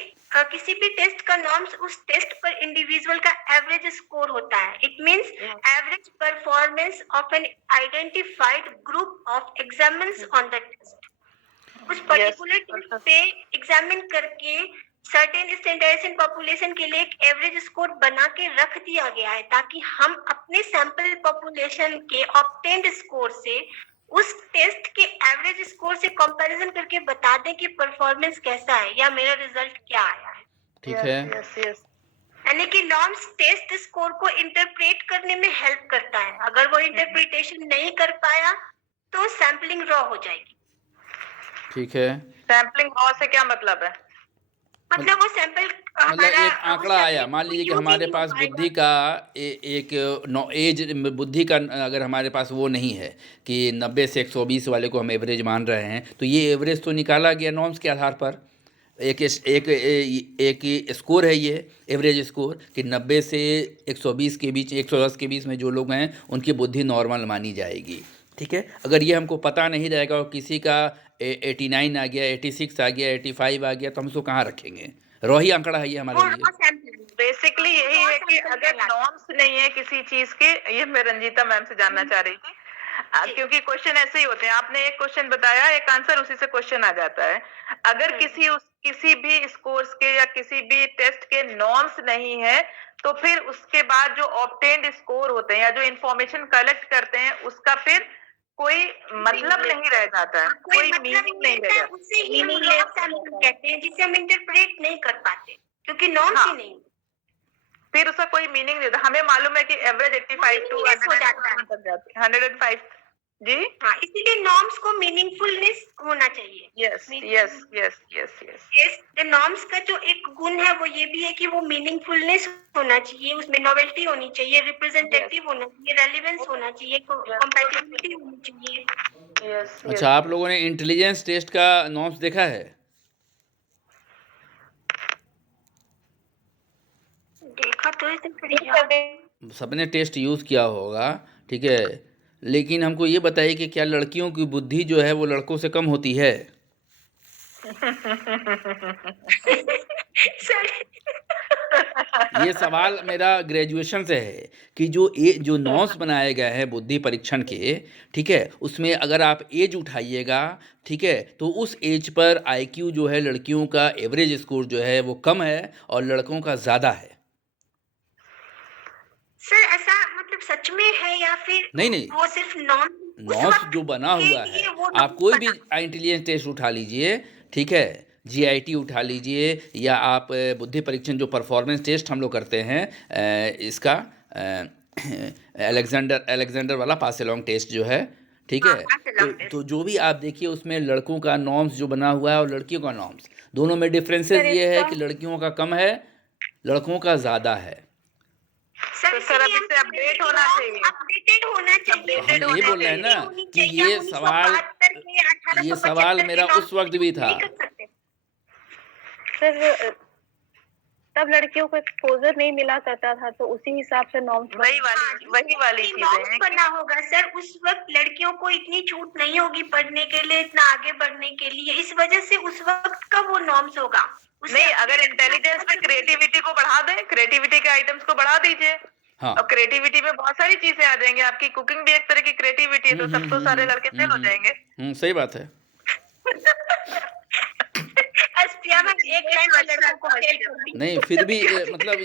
किसी भी टेस्ट का नॉर्म्स उस टेस्ट पर इंडिविजुअल का एवरेज स्कोर होता है। It means average performance of an identified group of examinees on the test. उस पर्टिकुलर टेस्ट पे एग्जामिन करके सर्टेन स्टैंडर्डाइजेशन पॉपुलेशन के लिए एक एवरेज स्कोर बना के रख दिया गया है, ताकि हम अपने सैंपल पॉपुलेशन के ऑब्टेन्ड स्कोर से उस टेस्ट के एवरेज स्कोर से कंपैरिजन करके बता दें कि परफॉर्मेंस कैसा है या मेरा रिजल्ट क्या आया है। ठीक है। Yes yes. यानी कि नॉर्म्स टेस्ट स्कोर को इंटरप्रेट करने में हेल्प करता है। अगर वो इंटरप्रिटेशन नहीं कर पाया तो सैंपलिंग रॉ हो जाएगी। ठीक है, सैम्पलिंग रॉ से क्या मतलब है? मतलब वो सैंपल मतलब एक आंकड़ा आया, मान लीजिए कि हमारे पास बुद्धि का एक एज बुद्धि का अगर हमारे पास वो नहीं है कि 90 से 120 वाले को हम एवरेज मान रहे हैं, तो ये एवरेज तो निकाला गया नॉर्म्स के आधार पर। एक स्कोर है ये एवरेज स्कोर कि 90 से 120 के बीच 110 के बीच में जो लोग हैं उनकी बुद्धि नॉर्मल मानी जाएगी। ठीक है, अगर ये हमको पता नहीं रहेगा और किसी का 89 आ गया, 86 आ गया, 85 आ गया, तो हम उसको कहाँ रखेंगे? रॉही आंकड़ा है ये हमारे लिए। बेसिकली यही है कि अगर नॉर्म्स नहीं है किसी चीज के, ये मैं रंजीता मैम से जानना चाह रही थी, क्योंकि क्वेश्चन ऐसे ही होते हैं। आपने एक क्वेश्चन बताया, एक आंसर उसी से क्वेश्चन आ जाता है। अगर किसी भी स्कोर्स के या किसी भी टेस्ट के नॉर्म्स नहीं है तो फिर उसके बाद जो ऑब्टेन्ड स्कोर होते हैं या जो इंफॉर्मेशन कलेक्ट करते हैं उसका फिर कोई मतलब नहीं रह जाता है, कोई मीनिंग नहीं रह जाता। उससे ही हम रॉ सैंपल कहते हैं, जिसे हम इंटरप्रेट नहीं कर पाते क्योंकि नॉर्म्स ही नहीं। फिर उसका कोई मीनिंग नहीं होता। हमें मालूम है कि एवरेज 85 टू 105 जी। हाँ, इसीलिए नॉर्म्स को मीनिंगफुलनेस होना चाहिए। Yes yes yes yes yes. Norms का जो एक गुण है वो ये भी है कि वो मीनिंगफुलनेस होना चाहिए, उसमें नोवेल्टी होनी चाहिए, रिप्रेजेंटेटिव होना चाहिए, रेलेवेंस होना चाहिए, कंपैटिबिलिटी होनी चाहिए। यस। अच्छा, आप लोगों ने इंटेलिजेंस टेस्ट का नॉर्म्स देखा है? देखा तो है, सबने टेस्ट यूज़ किया होगा, ठीक है, लेकिन हमको ये बताइए कि क्या लड़कियों की बुद्धि जो है वो लड़कों से कम होती है? ये सवाल मेरा ग्रेजुएशन से है कि जो नॉर्म्स बनाए गए हैं बुद्धि परीक्षण के, ठीक है, उसमें अगर आप एज उठाइएगा, ठीक है, तो उस एज पर आईक्यू जो है लड़कियों का एवरेज स्कोर जो है वो कम है और लड़कों का ज़्यादा है। सर ऐसा मतलब सच में है या फिर नहीं, वो सिर्फ नॉर्म्स जो बना हुआ है, आप कोई भी इंटेलिजेंस टेस्ट उठा लीजिए, ठीक है, जीआईटी उठा लीजिए, या आप बुद्धि परीक्षण जो परफॉर्मेंस टेस्ट हम लोग करते हैं, इसका अलेक्जेंडर वाला पास अलोंग टेस्ट जो है, ठीक है। तो जो भी आप देखिए उसमें लड़कों का नॉर्म्स जो बना हुआ है और लड़कियों का नॉर्म्स, दोनों में डिफरेंसेस ये है कि लड़कियों का कम है, लड़कों का ज़्यादा है। तो सर अब इससे अपडेट होना चाहिए, अपडेटेड होना चाहिए। हम यही बोल रहे हैं ना कि ये सवाल मेरा उस वक्त भी था। सर तब लड़कियों को एक्सपोजर नहीं मिला करता था, तो उसी हिसाब से नॉर्म्स वही वाली चीजें हैं। बना होगा सर, उस वक्त लड़कियों को इतनी छूट नहीं होगी पढ़ने के लिए, इतना आगे बढ़ने के लिए, इस वजह से उस वक्त का वो नॉर्म्स होगा। नहीं, अगर इंटेलिजेंस में क्रिएटिविटी को बढ़ा दें, क्रिएटिविटी के आइटम्स को बढ़ा दीजिए, हाँ। और क्रिएटिविटी में बहुत सारी चीजें आ जाएंगी। आपकी कुकिंग भी एक तरह की क्रिएटिविटी है, तो सब तो सारे लड़के फेल हो जाएंगे। सही बात है। नहीं, फिर भी मतलब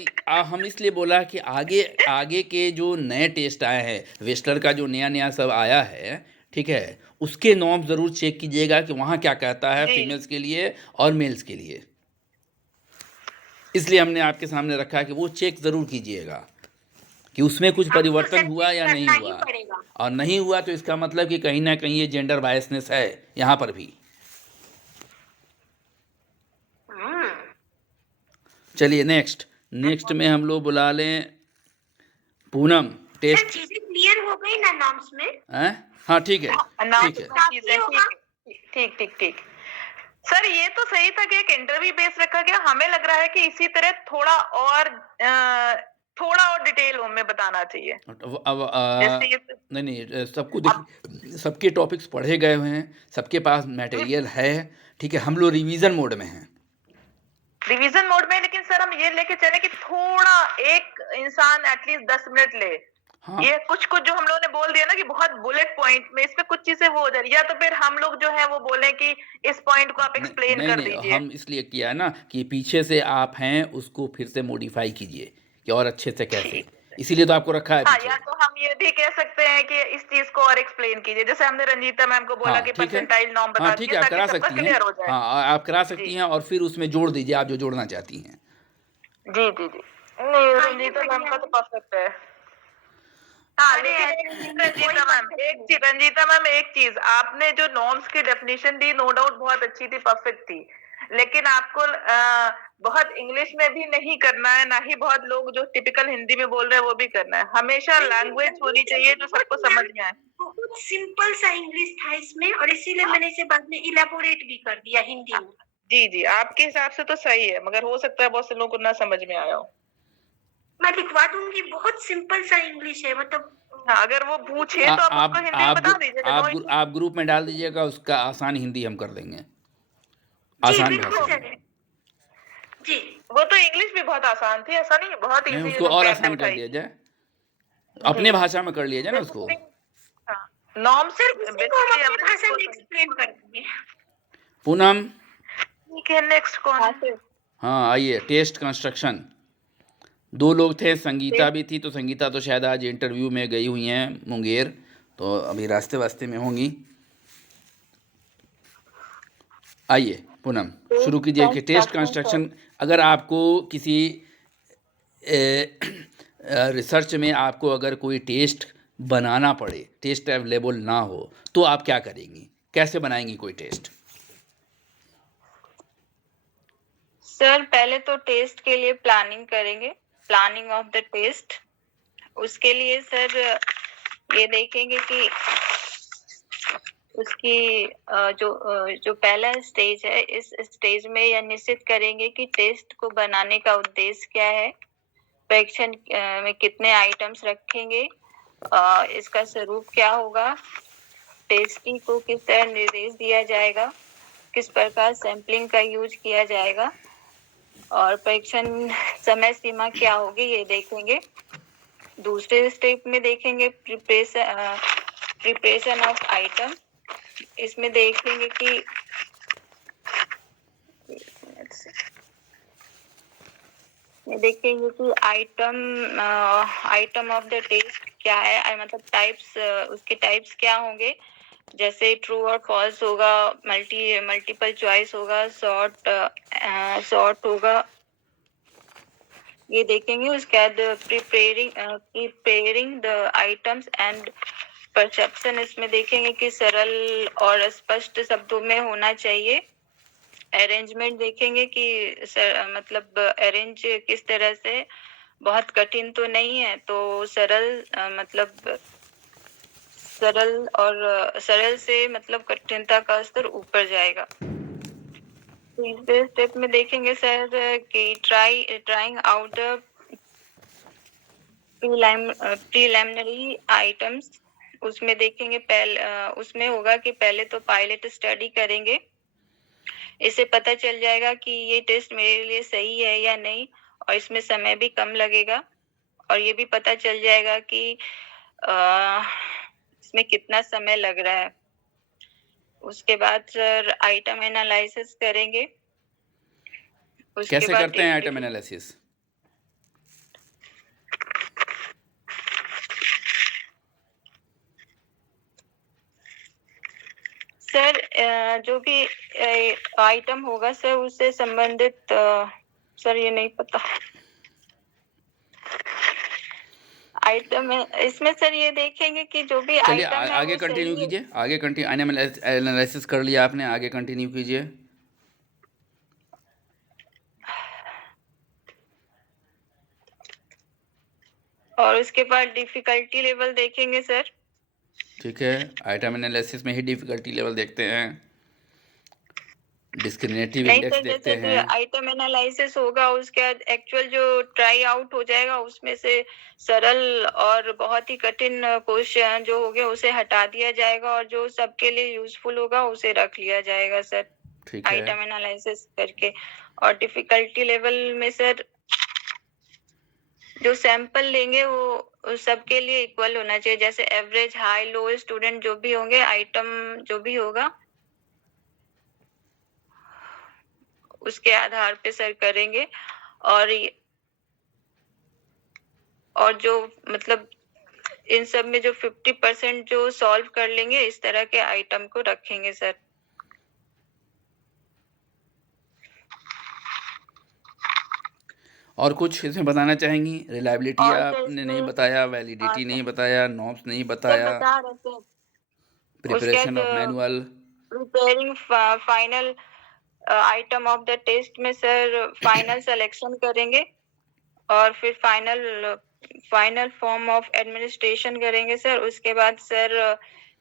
हम इसलिए बोला कि आगे के जो नए टेस्ट आए हैं, वेस्टर का जो नया सब आया है, ठीक है, उसके नॉर्म ज़रूर चेक कीजिएगा कि वहाँ क्या कहता है फीमेल्स के लिए और मेल्स के लिए। इसलिए हमने आपके सामने रखा है कि वो चेक ज़रूर कीजिएगा कि उसमें कुछ परिवर्तन हुआ या नहीं हुआ, और नहीं हुआ तो इसका मतलब कि कहीं ना कहीं ये जेंडर बायसनेस है यहाँ पर भी। चलिए नेक्स्ट में हम लोग बुला लें पूनम। टेस्ट चीजें क्लियर हो गई ना नॉर्म्स में? हाँ ठीक है, ठीक। सर ये तो सही था कि एक इंटरव्यू बेस रखा गया, हमें लग रहा है कि इसी तरह थोड़ा और डिटेल में बताना चाहिए। नहीं, सबको देखिए, सबके टॉपिक्स पढ़े गए हुए हैं, सबके पास मटेरियल है, ठीक है। हम लोग रिवीजन मोड में हैं, लेकिन सर हम ये लेके चले कि थोड़ा एक इंसान एटलीस्ट 10 मिनट ले। हाँ। ये कुछ जो हम लोगों ने बोल दिया ना कि बहुत बुलेट पॉइंट में, इस पे कुछ चीजें वो हो जा रही, या तो फिर हम लोग जो है वो बोले कि इस पॉइंट को आप एक्सप्लेन कर दीजिए। हम इसलिए किया है ना कि पीछे से आप हैं उसको फिर से मॉडिफाई कीजिए कि और अच्छे से कैसे, इसीलिए तो आपको रखा है। हाँ, या तो हम ये भी कह सकते हैं कि इस चीज को और एक्सप्लेन कीजिए, जैसे हमने रंजीता मैम को बोला कि परसेंटाइल नॉर्म बता दीजिए, आप करा सकती हैं। हाँ, आप करा सकती हैं, और फिर उसमें जोड़ दीजिए आप जो जोड़ना चाहती हैं। जी नहीं, रंजीता मैम का तो परफेक्ट है। हाँ, लेकिन रंजीता मैम एक चीज, आपने जो नॉर्म्स की डेफिनेशन दी, नो डाउट बहुत अच्छी थी, परफेक्ट थी, लेकिन आपको बहुत इंग्लिश में भी नहीं करना है, ना ही बहुत लोग जो टिपिकल हिंदी में बोल रहे हैं वो भी करना है। हमेशा लैंग्वेज होनी चाहिए जो सबको समझ में आए। बहुत सिंपल सा इंग्लिश था इसमें, और इसीलिए मैंने इसे बाद में इलैबोरेट भी कर दिया हिंदी में। जी, आपके हिसाब से तो सही है, मगर हो सकता है बहुत से लोगों को ना समझ में आया हो। मैं लिखवा दूंगी, बहुत सिंपल सा इंग्लिश है, मतलब अगर वो पूछे तो आप उसको हिंदी में बता दीजिएगा। आप ग्रुप में डाल दीजिएगा, उसका आसान हिंदी हम कर देंगे, आसान भाषा। जी, वो तो इंग्लिश भी बहुत आसान थी, ऐसा नहीं, बहुत इजी है। उसको और आसान कर दिया जाए, अपने भाषा में कर लिया जाए ना उसको। नॉर्म सिर्फ अपने भाषा में एक्सप्लेन कर देंगे। पूनम, ठीक है, नेक्स्ट कौन है? हाँ आइए, टेस्ट कंस्ट्रक्शन। 2 लोग थे, संगीता भी थी, तो संगीता तो शायद आज इंटरव्यू में गई हुई हैं मुंगेर, तो अभी रास्ते में होंगी। आइए पूनम, शुरू कीजिए कि टेस्ट कंस्ट्रक्शन, अगर आपको किसी रिसर्च में आपको अगर कोई टेस्ट बनाना पड़े, टेस्ट अवेलेबल ना हो, तो आप क्या करेंगी, कैसे बनाएंगी कोई टेस्ट? सर पहले तो टेस्ट के लिए प्लानिंग करेंगे, प्लानिंग ऑफ द टेस्ट। उसके लिए सर ये देखेंगे कि उसकी जो पहला स्टेज है, इस स्टेज में यह निश्चित करेंगे कि टेस्ट को बनाने का उद्देश्य क्या है, परीक्षण में कितने आइटम्स रखेंगे, इसका स्वरूप क्या होगा, टेस्टी को किस तरह निर्देश दिया जाएगा, किस प्रकार सैंपलिंग का यूज किया जाएगा, और परीक्षण समय सीमा क्या होगी, ये देखेंगे। दूसरे स्टेप में देखेंगे प्रिपरेशन ऑफ आइटम। इसमें देखेंगे कि आइटम ऑफ द टेस्ट क्या है, मतलब टाइप्स, उसके टाइप्स क्या होंगे, जैसे ट्रू और फॉल्स होगा, मल्टीपल चॉइस होगा, शॉर्ट होगा, ये देखेंगे। उसके बाद preparing the items and perception, इसमें देखेंगे कि सरल और स्पष्ट शब्दों में होना चाहिए। अरेंजमेंट देखेंगे कि मतलब अरेंज किस तरह से, बहुत कठिन तो नहीं है, तो मतलब सरल से मतलब कठिनता का स्तर ऊपर जाएगा। तीसरे स्टेप में देखेंगे सर कि ट्राइंग आउट प्रीलिमिनरी आइटम्स। उसमें देखेंगे उसमें होगा कि पहले तो पायलट स्टडी करेंगे, इससे पता चल जाएगा कि ये टेस्ट मेरे लिए सही है या नहीं, और इसमें समय भी कम लगेगा, और ये भी पता चल जाएगा कि इसमें कितना समय लग रहा है। उसके बाद सर आइटम एनालिसिस करेंगे। कैसे करते हैं आइटम एनालिसिस? सर जो भी आइटम होगा सर उससे संबंधित, सर ये नहीं पता आइटम है इसमें। सर ये देखेंगे कि जो भी चलिए आइटम है आगे वो कंटिन्यू सही है। कीजिए, आगे आइटम एनालिसिस कर लिया आपने, आगे कंटिन्यू कीजिए। और उसके बाद डिफिकल्टी लेवल देखेंगे सर। ठीक है, आइटम एनालिसिस में ही डिफिकल्टी लेवल देखते हैं, डिस्क्रिमिनेटिव नहीं इंडेक्स सर, देखते जैसे हैं। आइटम एनालिसिस होगा उसके बाद एक्चुअल जो ट्राई आउट हो जाएगा उसमें से सरल और बहुत ही कठिन क्वेश्चन जो हो गए उसे हटा दिया जाएगा, और जो सबके लिए यूजफुल होगा उसे रख लिया जाएगा सर, ठीक है, आइटम एनालिसिस करके। और डिफिकल्टी लेवल में सर जो सैंपल लेंगे वो सबके लिए इक्वल होना चाहिए, जैसे एवरेज, हाई, लो स्टूडेंट जो भी होंगे, आइटम जो भी होगा उसके आधार पे सर करेंगे। और जो मतलब इन सब में जो 50% जो सॉल्व कर लेंगे इस तरह के आइटम को रखेंगे सर। और कुछ इसमें बताना चाहेंगी? रिलायबिलिटी और सर आपने नहीं इसमें बताया, वैलिडिटी नहीं बताया, नॉर्म्स नहीं सर बताया, बता रहे थे। उसके प्रिपरेशन ऑफ बाद manual. Preparing final item of the test में सर फाइनल सिलेक्शन करेंगे, और फिर फाइनल फॉर्म ऑफ एडमिनिस्ट्रेशन करेंगे सर। उसके बाद सर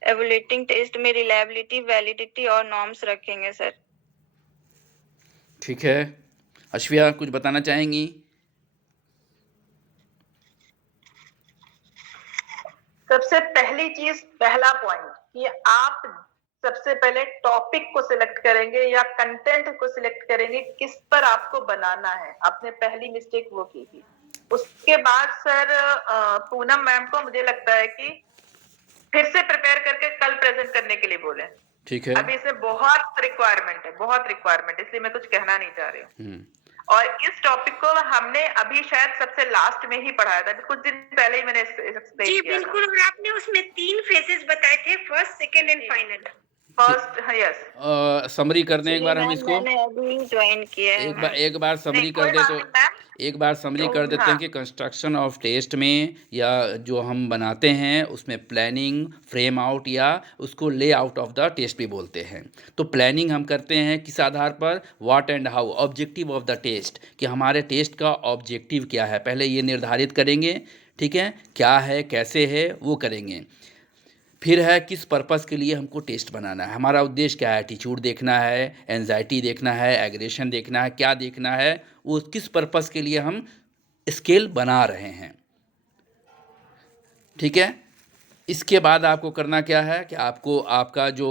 एवल्यूएटिंग टेस्ट में रिलायबिलिटी, वैलिडिटी और नॉर्म्स रखेंगे सर। ठीक है, अश्विया कुछ बताना चाहेंगी? सबसे पहली चीज, पहला पॉइंट कि आप सबसे पहले टॉपिक को सिलेक्ट करेंगे या कंटेंट को सिलेक्ट करेंगे, किस पर आपको बनाना है। आपने पहली मिस्टेक वो की थी। उसके बाद सर पूनम मैम को मुझे लगता है कि फिर से प्रिपेयर करके कल प्रेजेंट करने के लिए बोले। ठीक है, अभी इसमें बहुत रिक्वायरमेंट है, बहुत रिक्वायरमेंट, इसलिए मैं कुछ कहना नहीं चाह रही हूँ। और इस टॉपिक को हमने अभी शायद सबसे लास्ट में ही पढ़ाया था, कुछ दिन पहले ही मैंने एक्सप्लेन जी किया था। बिल्कुल, और आपने उसमें 3 फेजेस बताए थे, first, second and final. First, yes. Summary कर दें एक बार हम मैम इसको, मैंने अभी ज्वाइन किया है मैम। एक बार समरी नहीं, कर कोई दे बात तो नहीं मैम। एक बार समरी कर देते हैं कि कंस्ट्रक्शन ऑफ टेस्ट में या जो हम बनाते हैं उसमें प्लानिंग, फ्रेम आउट या उसको ले आउट ऑफ द टेस्ट भी बोलते हैं। तो प्लानिंग हम करते हैं किस आधार पर? What and how, objective of the test, कि हमारे टेस्ट का ऑब्जेक्टिव क्या है, पहले ये निर्धारित करेंगे। ठीक है, क्या है, कैसे है, वो करेंगे। फिर है किस पर्पस के लिए हमको टेस्ट बनाना है, हमारा उद्देश्य क्या है, एटीट्यूड देखना है, एंजाइटी देखना है, एग्रेशन देखना है, क्या देखना है, वो किस पर्पस के लिए हम स्केल बना रहे हैं। ठीक है, इसके बाद आपको करना क्या है कि आपको आपका जो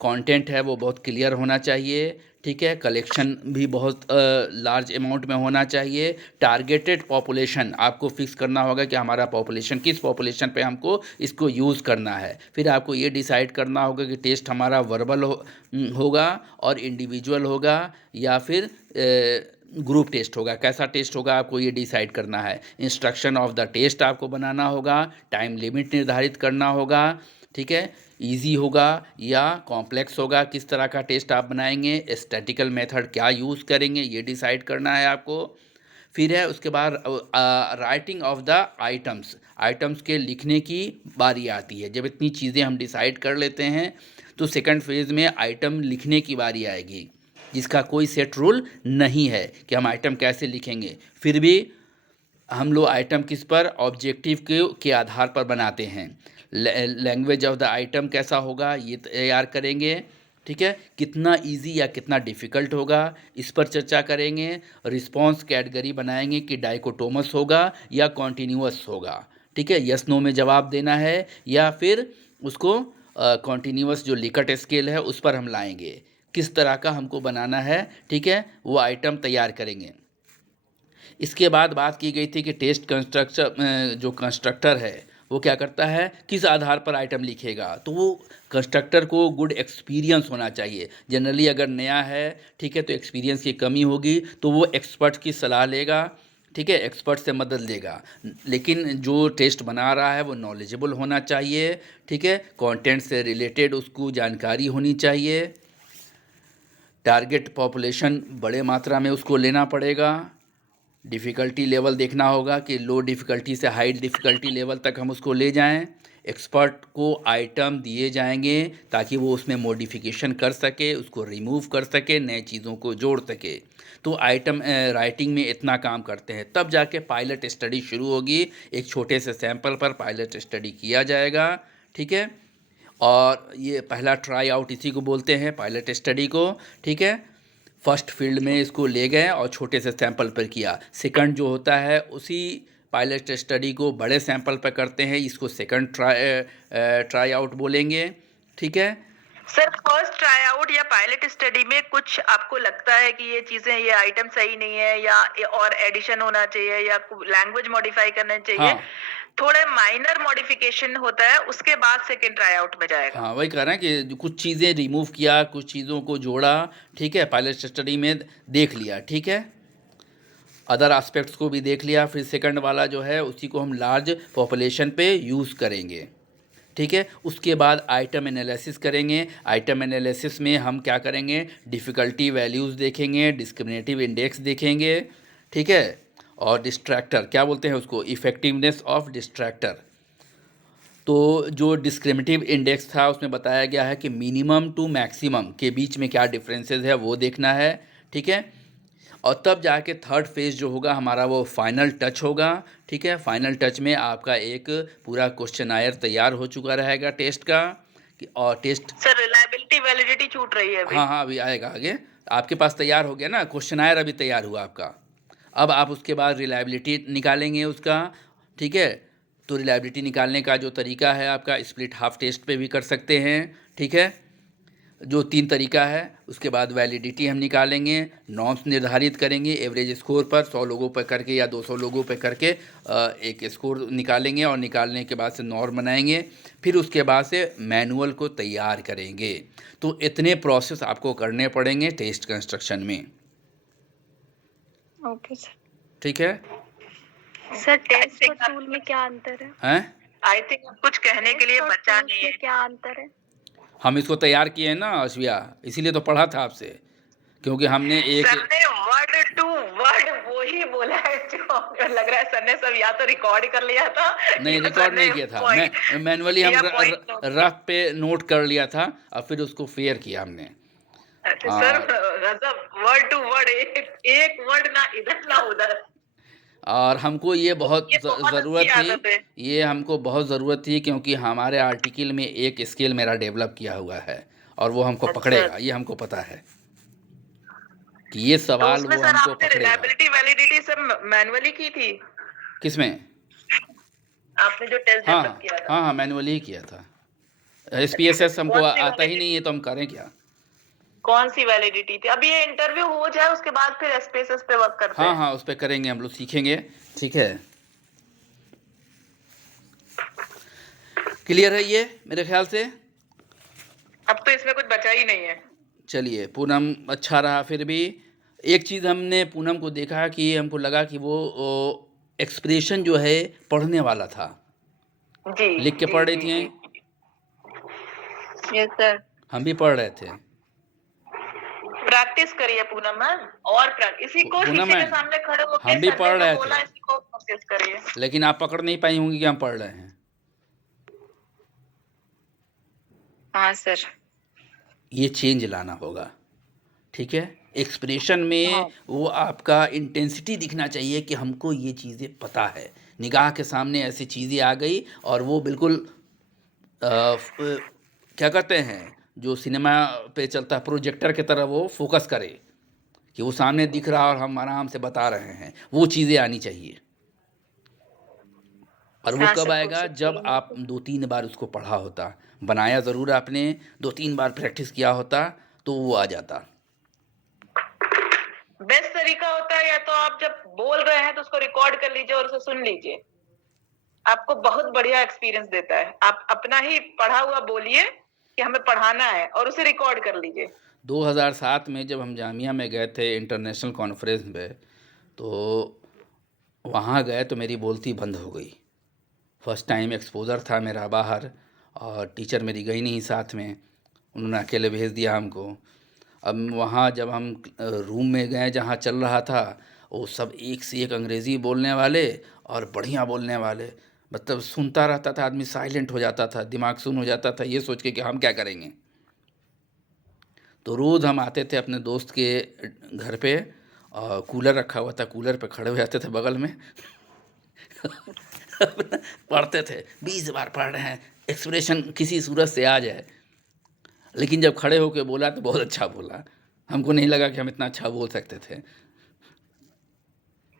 कंटेंट है वो बहुत क्लियर होना चाहिए। ठीक है, कलेक्शन भी बहुत लार्ज अमाउंट में होना चाहिए। टारगेटेड पॉपुलेशन आपको फिक्स करना होगा कि हमारा पॉपुलेशन, किस पॉपुलेशन पे हमको इसको यूज़ करना है। फिर आपको ये डिसाइड करना होगा कि टेस्ट हमारा वर्बल होगा और इंडिविजुअल होगा या फिर ग्रुप टेस्ट होगा। कैसा टेस्ट होगा आपको ये डिसाइड करना है। इंस्ट्रक्शन ऑफ द टेस्ट आपको बनाना होगा, टाइम लिमिट निर्धारित करना होगा। ठीक है, इजी होगा या कॉम्प्लेक्स होगा, किस तरह का टेस्ट आप बनाएंगे, स्टैटिकल मेथड क्या यूज़ करेंगे, ये डिसाइड करना है आपको। फिर है उसके बाद writing of the items, items के लिखने की बारी आती है। जब इतनी चीज़ें हम डिसाइड कर लेते हैं तो सेकंड फेज़ में आइटम लिखने की बारी आएगी, जिसका कोई सेट रूल नहीं है कि हम आइटम कैसे लिखेंगे। फिर भी हम लोग आइटम किस पर, ऑब्जेक्टिव के आधार पर बनाते हैं। लैंग्वेज ऑफ द आइटम कैसा होगा ये तैयार करेंगे, ठीक है। कितना इजी या कितना डिफ़िकल्ट होगा इस पर चर्चा करेंगे। रिस्पॉन्स कैटेगरी बनाएंगे कि डाइकोटोमस होगा या कॉन्टीन्यूअस होगा, ठीक है। यस नो में जवाब देना है या फिर उसको कॉन्टीन्यूअस जो लिकट स्केल है उस पर हम लाएंगे। किस तरह का हमको बनाना है, ठीक है, वो आइटम तैयार करेंगे। इसके बाद बात की गई थी कि टेस्ट कंस्ट्रक्टर जो कंस्ट्रक्टर है वो क्या करता है, किस आधार पर आइटम लिखेगा। तो वो कंस्ट्रक्टर को गुड एक्सपीरियंस होना चाहिए। जनरली अगर नया है, ठीक है, तो एक्सपीरियंस की कमी होगी तो वो एक्सपर्ट की सलाह लेगा, ठीक है, एक्सपर्ट से मदद लेगा। लेकिन जो टेस्ट बना रहा है वो नॉलेजेबल होना चाहिए, ठीक है, कंटेंट से रिलेटेड उसको जानकारी होनी चाहिए। टारगेट पॉपुलेशन बड़े मात्रा में उसको लेना पड़ेगा। डिफ़िकल्टी लेवल देखना होगा कि लो डिफ़िकल्टी से हाई डिफ़िकल्टी लेवल तक हम उसको ले जाएं। एक्सपर्ट को आइटम दिए जाएंगे ताकि वो उसमें मॉडिफिकेशन कर सके, उसको रिमूव कर सके, नए चीज़ों को जोड़ सके। तो आइटम राइटिंग में इतना काम करते हैं। तब जाके पायलट स्टडी शुरू होगी। एक छोटे से सैंपल पर पायलट स्टडी किया जाएगा, ठीक है। और ये पहला ट्राई आउट इसी को बोलते हैं, पायलट स्टडी को, ठीक है। फर्स्ट फील्ड में इसको ले गए और छोटे से सैंपल पर किया। सेकंड जो होता है उसी पायलट स्टडी को बड़े सैंपल पर करते हैं, इसको सेकंड ट्राई आउट बोलेंगे, ठीक है। सर फर्स्ट ट्राई आउट या पायलट स्टडी में कुछ आपको लगता है कि ये चीजें, ये आइटम सही नहीं है या और एडिशन होना चाहिए या लैंग्वेज मॉडिफाई करना चाहिए, हाँ थोड़े माइनर मॉडिफिकेशन होता है, उसके बाद सेकंड ट्राई आउट में जाएगा। हाँ, वही कह रहे हैं कि जो कुछ चीज़ें रिमूव किया, कुछ चीज़ों को जोड़ा, ठीक है, पायलट स्टडी में देख लिया, ठीक है, अदर एस्पेक्ट्स को भी देख लिया। फिर सेकंड वाला जो है उसी को हम लार्ज पॉपुलेशन पे यूज़ करेंगे, ठीक है। उसके बाद आइटम एनालिसिस करेंगे। आइटम एनालिसिस में हम क्या करेंगे, डिफ़िकल्टी वैल्यूज़ देखेंगे, डिस्क्रिमिनेटिव इंडेक्स देखेंगे, ठीक है, और डिस्ट्रैक्टर क्या बोलते हैं उसको, इफ़ेक्टिवनेस ऑफ डिस्ट्रैक्टर। तो जो डिस्क्रिमिनेटिव इंडेक्स था उसमें बताया गया है कि मिनिमम टू मैक्सिमम के बीच में क्या डिफरेंसेस है वो देखना है, ठीक है। और तब जाके थर्ड फेज़ जो होगा हमारा वो फाइनल टच होगा, ठीक है। फाइनल टच में आपका एक पूरा क्वेश्चनायर तैयार हो चुका रहेगा टेस्ट का और टेस्ट। सर रिलायबिलिटी वैलिडिटी छूट रही है अभी। हाँ, अभी आएगा आगे। आपके पास तैयार हो गया ना क्वेश्चनायर, अभी तैयार हुआ आपका। अब आप उसके बाद रिलायबिलिटी निकालेंगे उसका, ठीक है। तो रिलायबिलिटी निकालने का जो तरीका है आपका, स्प्लिट हाफ टेस्ट पे भी कर सकते हैं, ठीक है। जो 3 तरीका है। उसके बाद वैलिडिटी हम निकालेंगे, नॉर्म्स निर्धारित करेंगे एवरेज स्कोर पर 100 लोगों पर करके या 200 लोगों पर करके एक स्कोर निकालेंगे और निकालने के बाद से नॉर्म बनाएंगे। फिर उसके बाद से मैनुअल को तैयार करेंगे। तो इतने प्रोसेस आपको करने पड़ेंगे टेस्ट कंस्ट्रक्शन में, ओके सर। ठीक है। सर टेस्ट और टूल में क्या अंतर है? हैं? आई थिंक कुछ कहने के लिए बचा नहीं है। क्या अंतर है? हम इसको तैयार किए हैं ना अश्विया, इसीलिए तो पढ़ा था आपसे, क्योंकि हमने एक सर ने वर्ड टू वर्ड वो ही बोला है जो लग रहा है सर ने सब या तो रिकॉर्ड कर लिया था। नहीं, रिकॉर्ड नहीं किया था, मैं मैनुअली हम रफ पे नोट कर लिया था और फिर उसको फेयर किया हमने। सर गजब, वर्ड टू वर्ड, एक वर्ड ना इधर ना उधर। और हमको ये बहुत ज़रूरत अच्छी आदत है। थी, ये हमको बहुत ज़रूरत थी क्योंकि हमारे आर्टिकल में एक स्केल मेरा डेवलप किया हुआ है और वो हमको पकड़ेगा, ये हमको पता है कि ये तो सवाल उसमें वो सर हमको आपने पकड़ेगा। रिलायबिलिटी वैलिडिटी सब मैनुअली की थी? किसमें? आपने जो टेस्ट हाँ डेवलप किया था। हाँ, मैनुअली ही किया था। SPSS हमको कौन सी आता ही validity? नहीं है तो हम करें क्या। कौन सी वैलिडिटी थी? अभी ये इंटरव्यू हो जाए उसके बाद फिर एसपीएसएस पे वर्क करते हैं। हाँ, उस पर करेंगे, हम लोग सीखेंगे, ठीक है। क्लियर है ये मेरे ख्याल से। अब तो इसमें कुछ बचा ही नहीं है। चलिए, पूनम अच्छा रहा। फिर भी एक चीज़ हमने पूनम को देखा कि हमको लगा कि वो एक्सप्रेशन जो है पढ़ने वाला था, जी लिख के जी, पढ़ रही जी, थी। जी। Yes sir. हम भी पढ़ रहे थे। प्रैक्टिस करिए पूनम मैम, और इसी को पूनम शीशे के मैम, सामने खड़े होकर हम भी सर ने पढ़ जो रहे बोला थे, इसी को प्रैक्टिस करिए। लेकिन आप पकड़ नहीं पाई होंगी कि हम पढ़ रहे हैं। हाँ सर। ये चेंज लाना होगा, ठीक है। एक्सप्रेशन में हाँ। वो आपका इंटेंसिटी दिखना चाहिए कि हमको ये चीज़ें पता है। निगाह के सामने ऐसी चीज़ें आ गई और वो बिल्कुल क्या कहते हैं, जो सिनेमा पे चलता है प्रोजेक्टर की तरह, वो फोकस करे कि वो सामने दिख रहा और हम आराम से बता रहे हैं, वो चीज़ें आनी चाहिए। और वो हाँ कब सर, आएगा, कोशिश जब करेंगे आप सर। 2-3 बार उसको पढ़ा होता, बनाया ज़रूर आपने, 2-3 बार प्रैक्टिस किया होता तो वो आ जाता। बेस्ट तरीका होता है या तो आप जब बोल रहे हैं तो उसको रिकॉर्ड कर लीजिए और उसे सुन लीजिए, आपको बहुत बढ़िया एक्सपीरियंस देता है। आप अपना ही पढ़ा हुआ बोलिए कि हमें पढ़ाना है और उसे रिकॉर्ड कर लीजिए। 2007 में जब हम जामिया में गए थे इंटरनेशनल कॉन्फ्रेंस में, तो वहाँ गए तो मेरी बोलती बंद हो गई। फर्स्ट टाइम एक्सपोज़र था मेरा बाहर, और टीचर मेरी गई नहीं साथ में, उन्होंने अकेले भेज दिया हमको। अब वहाँ जब हम रूम में गए जहाँ चल रहा था, वो सब एक से एक अंग्रेज़ी बोलने वाले और बढ़िया बोलने वाले, मतलब सुनता रहता था आदमी, साइलेंट हो जाता था, दिमाग सुन हो जाता था ये सोच के कि हम क्या करेंगे। तो रोज़ हम आते थे अपने दोस्त के घर पे, और कूलर रखा हुआ था, कूलर पे खड़े हो जाते थे बगल में अपना पढ़ते थे, 20 बार पढ़ रहे हैं, एक्सप्रेशन किसी सूरत से आ जाए। लेकिन जब खड़े होके बोला तो बहुत अच्छा बोला, हमको नहीं लगा कि हम इतना अच्छा बोल सकते थे।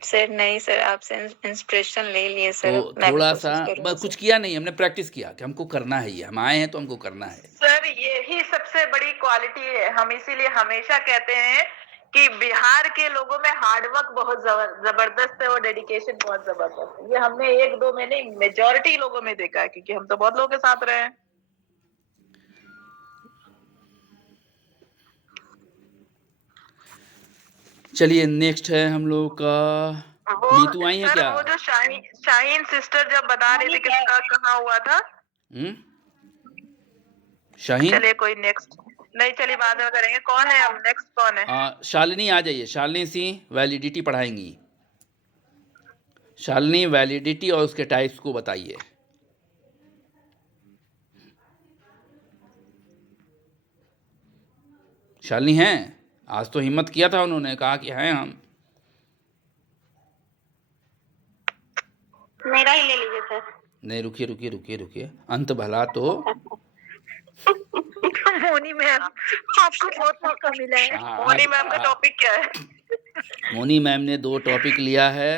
सर नहीं सर, आपसे इंस्पिरेशन ले लिए तो सर, मैं भी थोड़ा सा, कोशिश करूंगी बस कुछ सर। किया नहीं, हमने प्रैक्टिस किया कि हमको करना है, ये हम आए हैं तो हमको करना है। सर यही सबसे बड़ी क्वालिटी है, हम इसीलिए हमेशा कहते हैं कि बिहार के लोगों में हार्डवर्क बहुत जबरदस्त है और डेडिकेशन बहुत जबरदस्त है। ये हमने 1-2 में नहीं, मेजोरिटी लोगों में देखा है, क्योंकि हम तो बहुत लोगों के साथ रहे हैं। चलिए नेक्स्ट है हम लोग का, नीतू आई है सर क्या? वो जो शाहीन सिस्टर जब बता रही थी किसका कहाँ हुआ था। शाहीन, चलिए कोई नेक्स्ट नहीं, चलिए बाद में करेंगे। कौन है अब नेक्स्ट, कौन है? शालिनी आ जाइए, शालिनी सिंह वैलिडिटी पढ़ाएंगी। शालिनी वैलिडिटी और उसके टाइप्स को बताइए। शालिनी हैं? आज तो हिम्मत किया था उन्होंने, कहा कि हैं हम। मेरा ही ले लीजिए सर। नहीं, रुकिए रुकिए रुकिए रुकिए, अंत भला तो। मोनी मैम, आपको बहुत मौका मिला है। मोनी मैम का टॉपिक क्या है? मोनी मैम ने 2 टॉपिक लिया है,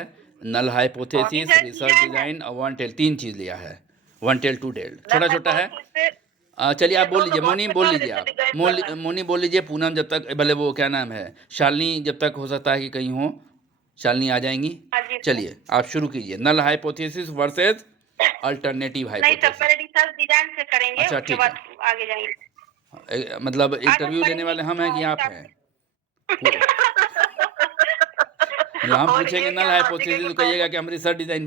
null hypothesis, Research research design है। डिज़ाइन और वन टेल, 3 चीज़ लिया है। वन टेल टू टेल छोटा छोटा है। Hypothesis, चलिए ये आप बोल दोनों लीजिए, बहुत मोनी बोल बेकार लीजिए, research आप design कर रहा है। मोनी बोल लीजिए, पूनम जब तक, भले वो क्या नाम है, शालिनी जब तक हो सकता है कि कहीं हो, शालिनी आ जाएंगी। हाँ जी सर। चलिए आप शुरू कीजिए, नल हाइपोथेसिस वर्सेस अल्टरनेटिव नहीं सर, हाइपोथेसिस। पहले रिसर्च डिजाइन से करेंगे, अच्छा उसके ठीक है, बाद आगे जाएंगे। मतलब आज हम इंटरव्यू लेने पढ़ेंगे वाले हम हैं कि आप हैं? मतलब हम और पूछेंगे ये नल क्या लॉजिक है हाइपोथेसिस कि तो कहिएगा कि हम रिसर्च डिज़ाइन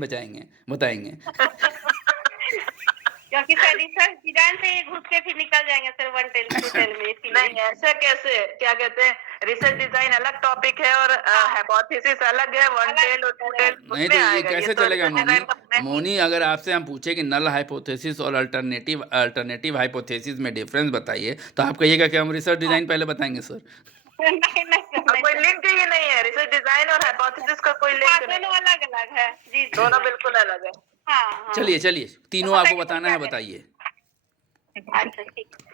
बताएंगे। क्योंकि सर रिसर्च डिजाइन से ही घुस के फिर निकल जाएंगे sir one tail two tail में, इसीलिए। नहीं ऐसा कैसे, क्या कहते हैं, रिसर्च डिजाइन अलग टॉपिक है और हाइपोथेसिस अलग है, वन टेल और टू टेल नहीं तो उसमें ये आएगा। कैसे तो चलेगा research मोनी? design का मोनी, अगर आपसे हम पूछे कि नल हाइपोथेसिस और अल्टरनेटिव हाइपोथेसिस में डिफरेंस बताइए, तो आप कहिएगा कि हम रिसर्च डिज़ाइन पहले बताएंगे सर। नहीं कोई लिंक ही नहीं है, रिसर्च डिजाइन और हाइपोथेसिस का कोई लिंक नहीं, दोनों अलग अलग है जी। दोनों बिल्कुल अलग है। हाँ। चलिए चलिए, तीनों आपको बताना है, बताइए। अच्छा ठीक है,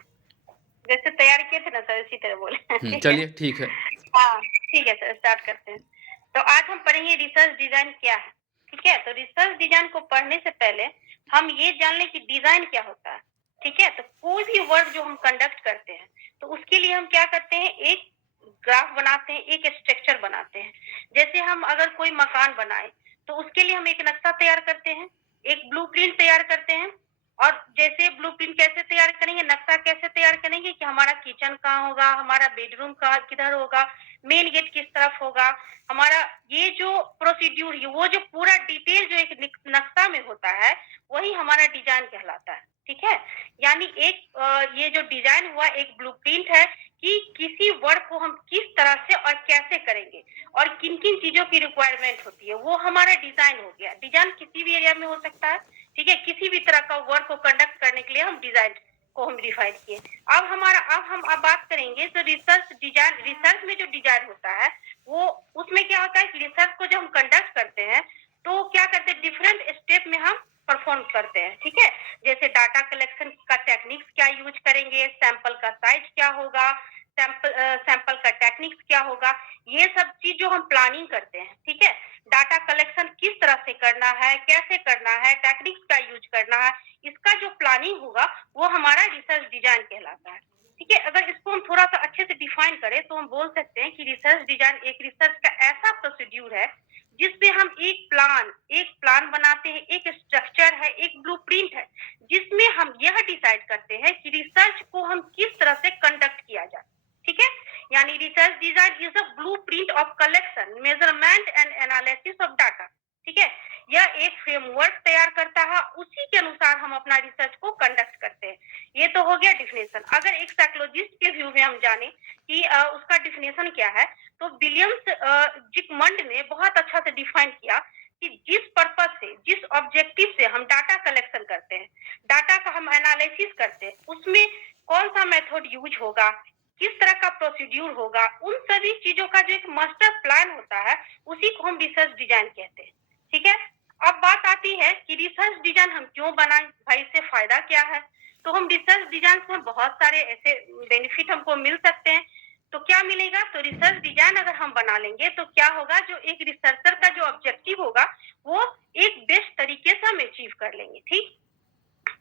जैसे तैयार किए थे ना सर इसी तरह बोले। चलिए ठीक है। हाँ ठीक है सर, स्टार्ट करते हैं। तो आज हम पढ़ेंगे रिसर्च डिजाइन क्या है, ठीक है। तो रिसर्च डिजाइन को पढ़ने से पहले हम ये जान लें कि डिजाइन क्या होता है, ठीक है। तो कोई भी वर्क जो हम कंडक्ट करते हैं, तो उसके लिए हम क्या करते हैं, एक ग्राफ बनाते हैं, एक स्ट्रक्चर बनाते हैं। जैसे हम अगर कोई मकान बनाए तो उसके लिए हम एक नक्शा तैयार करते हैं, एक ब्लूप्रिंट तैयार करते हैं। और जैसे ब्लूप्रिंट कैसे तैयार करेंगे, नक्शा कैसे तैयार करेंगे कि हमारा किचन कहाँ होगा, हमारा बेडरूम कहाँ किधर होगा, मेन गेट किस तरफ होगा, हमारा ये जो प्रोसीड्यूर, वो जो पूरा डिटेल जो एक नक्शा में होता है, वही हमारा डिजाइन कहलाता है, ठीक है। यानी एक ये जो डिजाइन हुआ एक ब्लूप्रिंट है कि किसी वर्क को हम किस तरह से और कैसे करेंगे और किन किन चीजों की रिक्वायरमेंट होती है, वो हमारा डिजाइन हो गया। डिजाइन किसी भी एरिया में हो सकता है, ठीक है। किसी भी तरह का वर्क को कंडक्ट करने के लिए हम डिजाइन को हम डिफाइन किए। अब हम बात करेंगे तो रिसर्च में जो डिजाइन होता है वो उसमें क्या होता है कि रिसर्च को जब हम कंडक्ट करते हैं तो क्या करते हैं, डिफरेंट स्टेप में हम परफॉर्म करते हैं, ठीक है। जैसे डाटा कलेक्शन का टेक्निक्स क्या यूज करेंगे, सैंपल का साइज क्या होगा, सैंपल का टेक्निक्स क्या होगा, ये सब चीज जो हम प्लानिंग करते हैं, ठीक है। डाटा कलेक्शन किस तरह से करना है, कैसे करना है, टेक्निक्स का यूज करना है, इसका जो प्लानिंग होगा वो हमारा रिसर्च डिजाइन कहलाता है, ठीक है। अगर इसको हम थोड़ा सा अच्छे से डिफाइन करें तो हम बोल सकते हैं कि रिसर्च डिजाइन एक रिसर्च का ऐसा प्रोसीड्यूर है जिसमें हम एक प्लान बनाते हैं, एक स्ट्रक्चर है, एक ब्लूप्रिंट है, जिसमें हम यह डिसाइड करते हैं कि रिसर्च को हम किस तरह से कंडक्ट किया जाए, ठीक है। यानी research design is a blueprint of collection, measurement and analysis of data, ठीक है। यह एक फ्रेमवर्क तैयार करता है, उसी के अनुसार हम अपना रिसर्च को कंडक्ट करते हैं। ये तो हो गया डिफिनेशन। अगर एक साइकोलॉजिस्ट के व्यू में हम जाने कि उसका डिफिनेशन क्या है, तो विलियम्स जिकमंड ने बहुत अच्छा से डिफाइन किया कि जिस पर्पस से, जिस ऑब्जेक्टिव से हम डाटा कलेक्शन करते हैं, डाटा का हम एनालिसिस करते हैं, उसमें कौन सा मेथड यूज होगा, किस तरह का प्रोसीड्यूर होगा, उन सभी चीजों का जो एक मास्टर प्लान होता है उसी को हम रिसर्च डिजाइन कहते हैं, ठीक है। अब बात आती है कि रिसर्च डिजाइन हम क्यों बनाएं, भाई इससे फायदा क्या है। तो हम रिसर्च डिजाइन से बहुत सारे ऐसे बेनिफिट हमको मिल सकते हैं। तो क्या मिलेगा, तो रिसर्च डिजाइन अगर हम बना लेंगे तो क्या होगा, जो एक रिसर्चर का जो ऑब्जेक्टिव होगा वो एक बेस्ट तरीके से हम अचीव कर लेंगे, ठीक।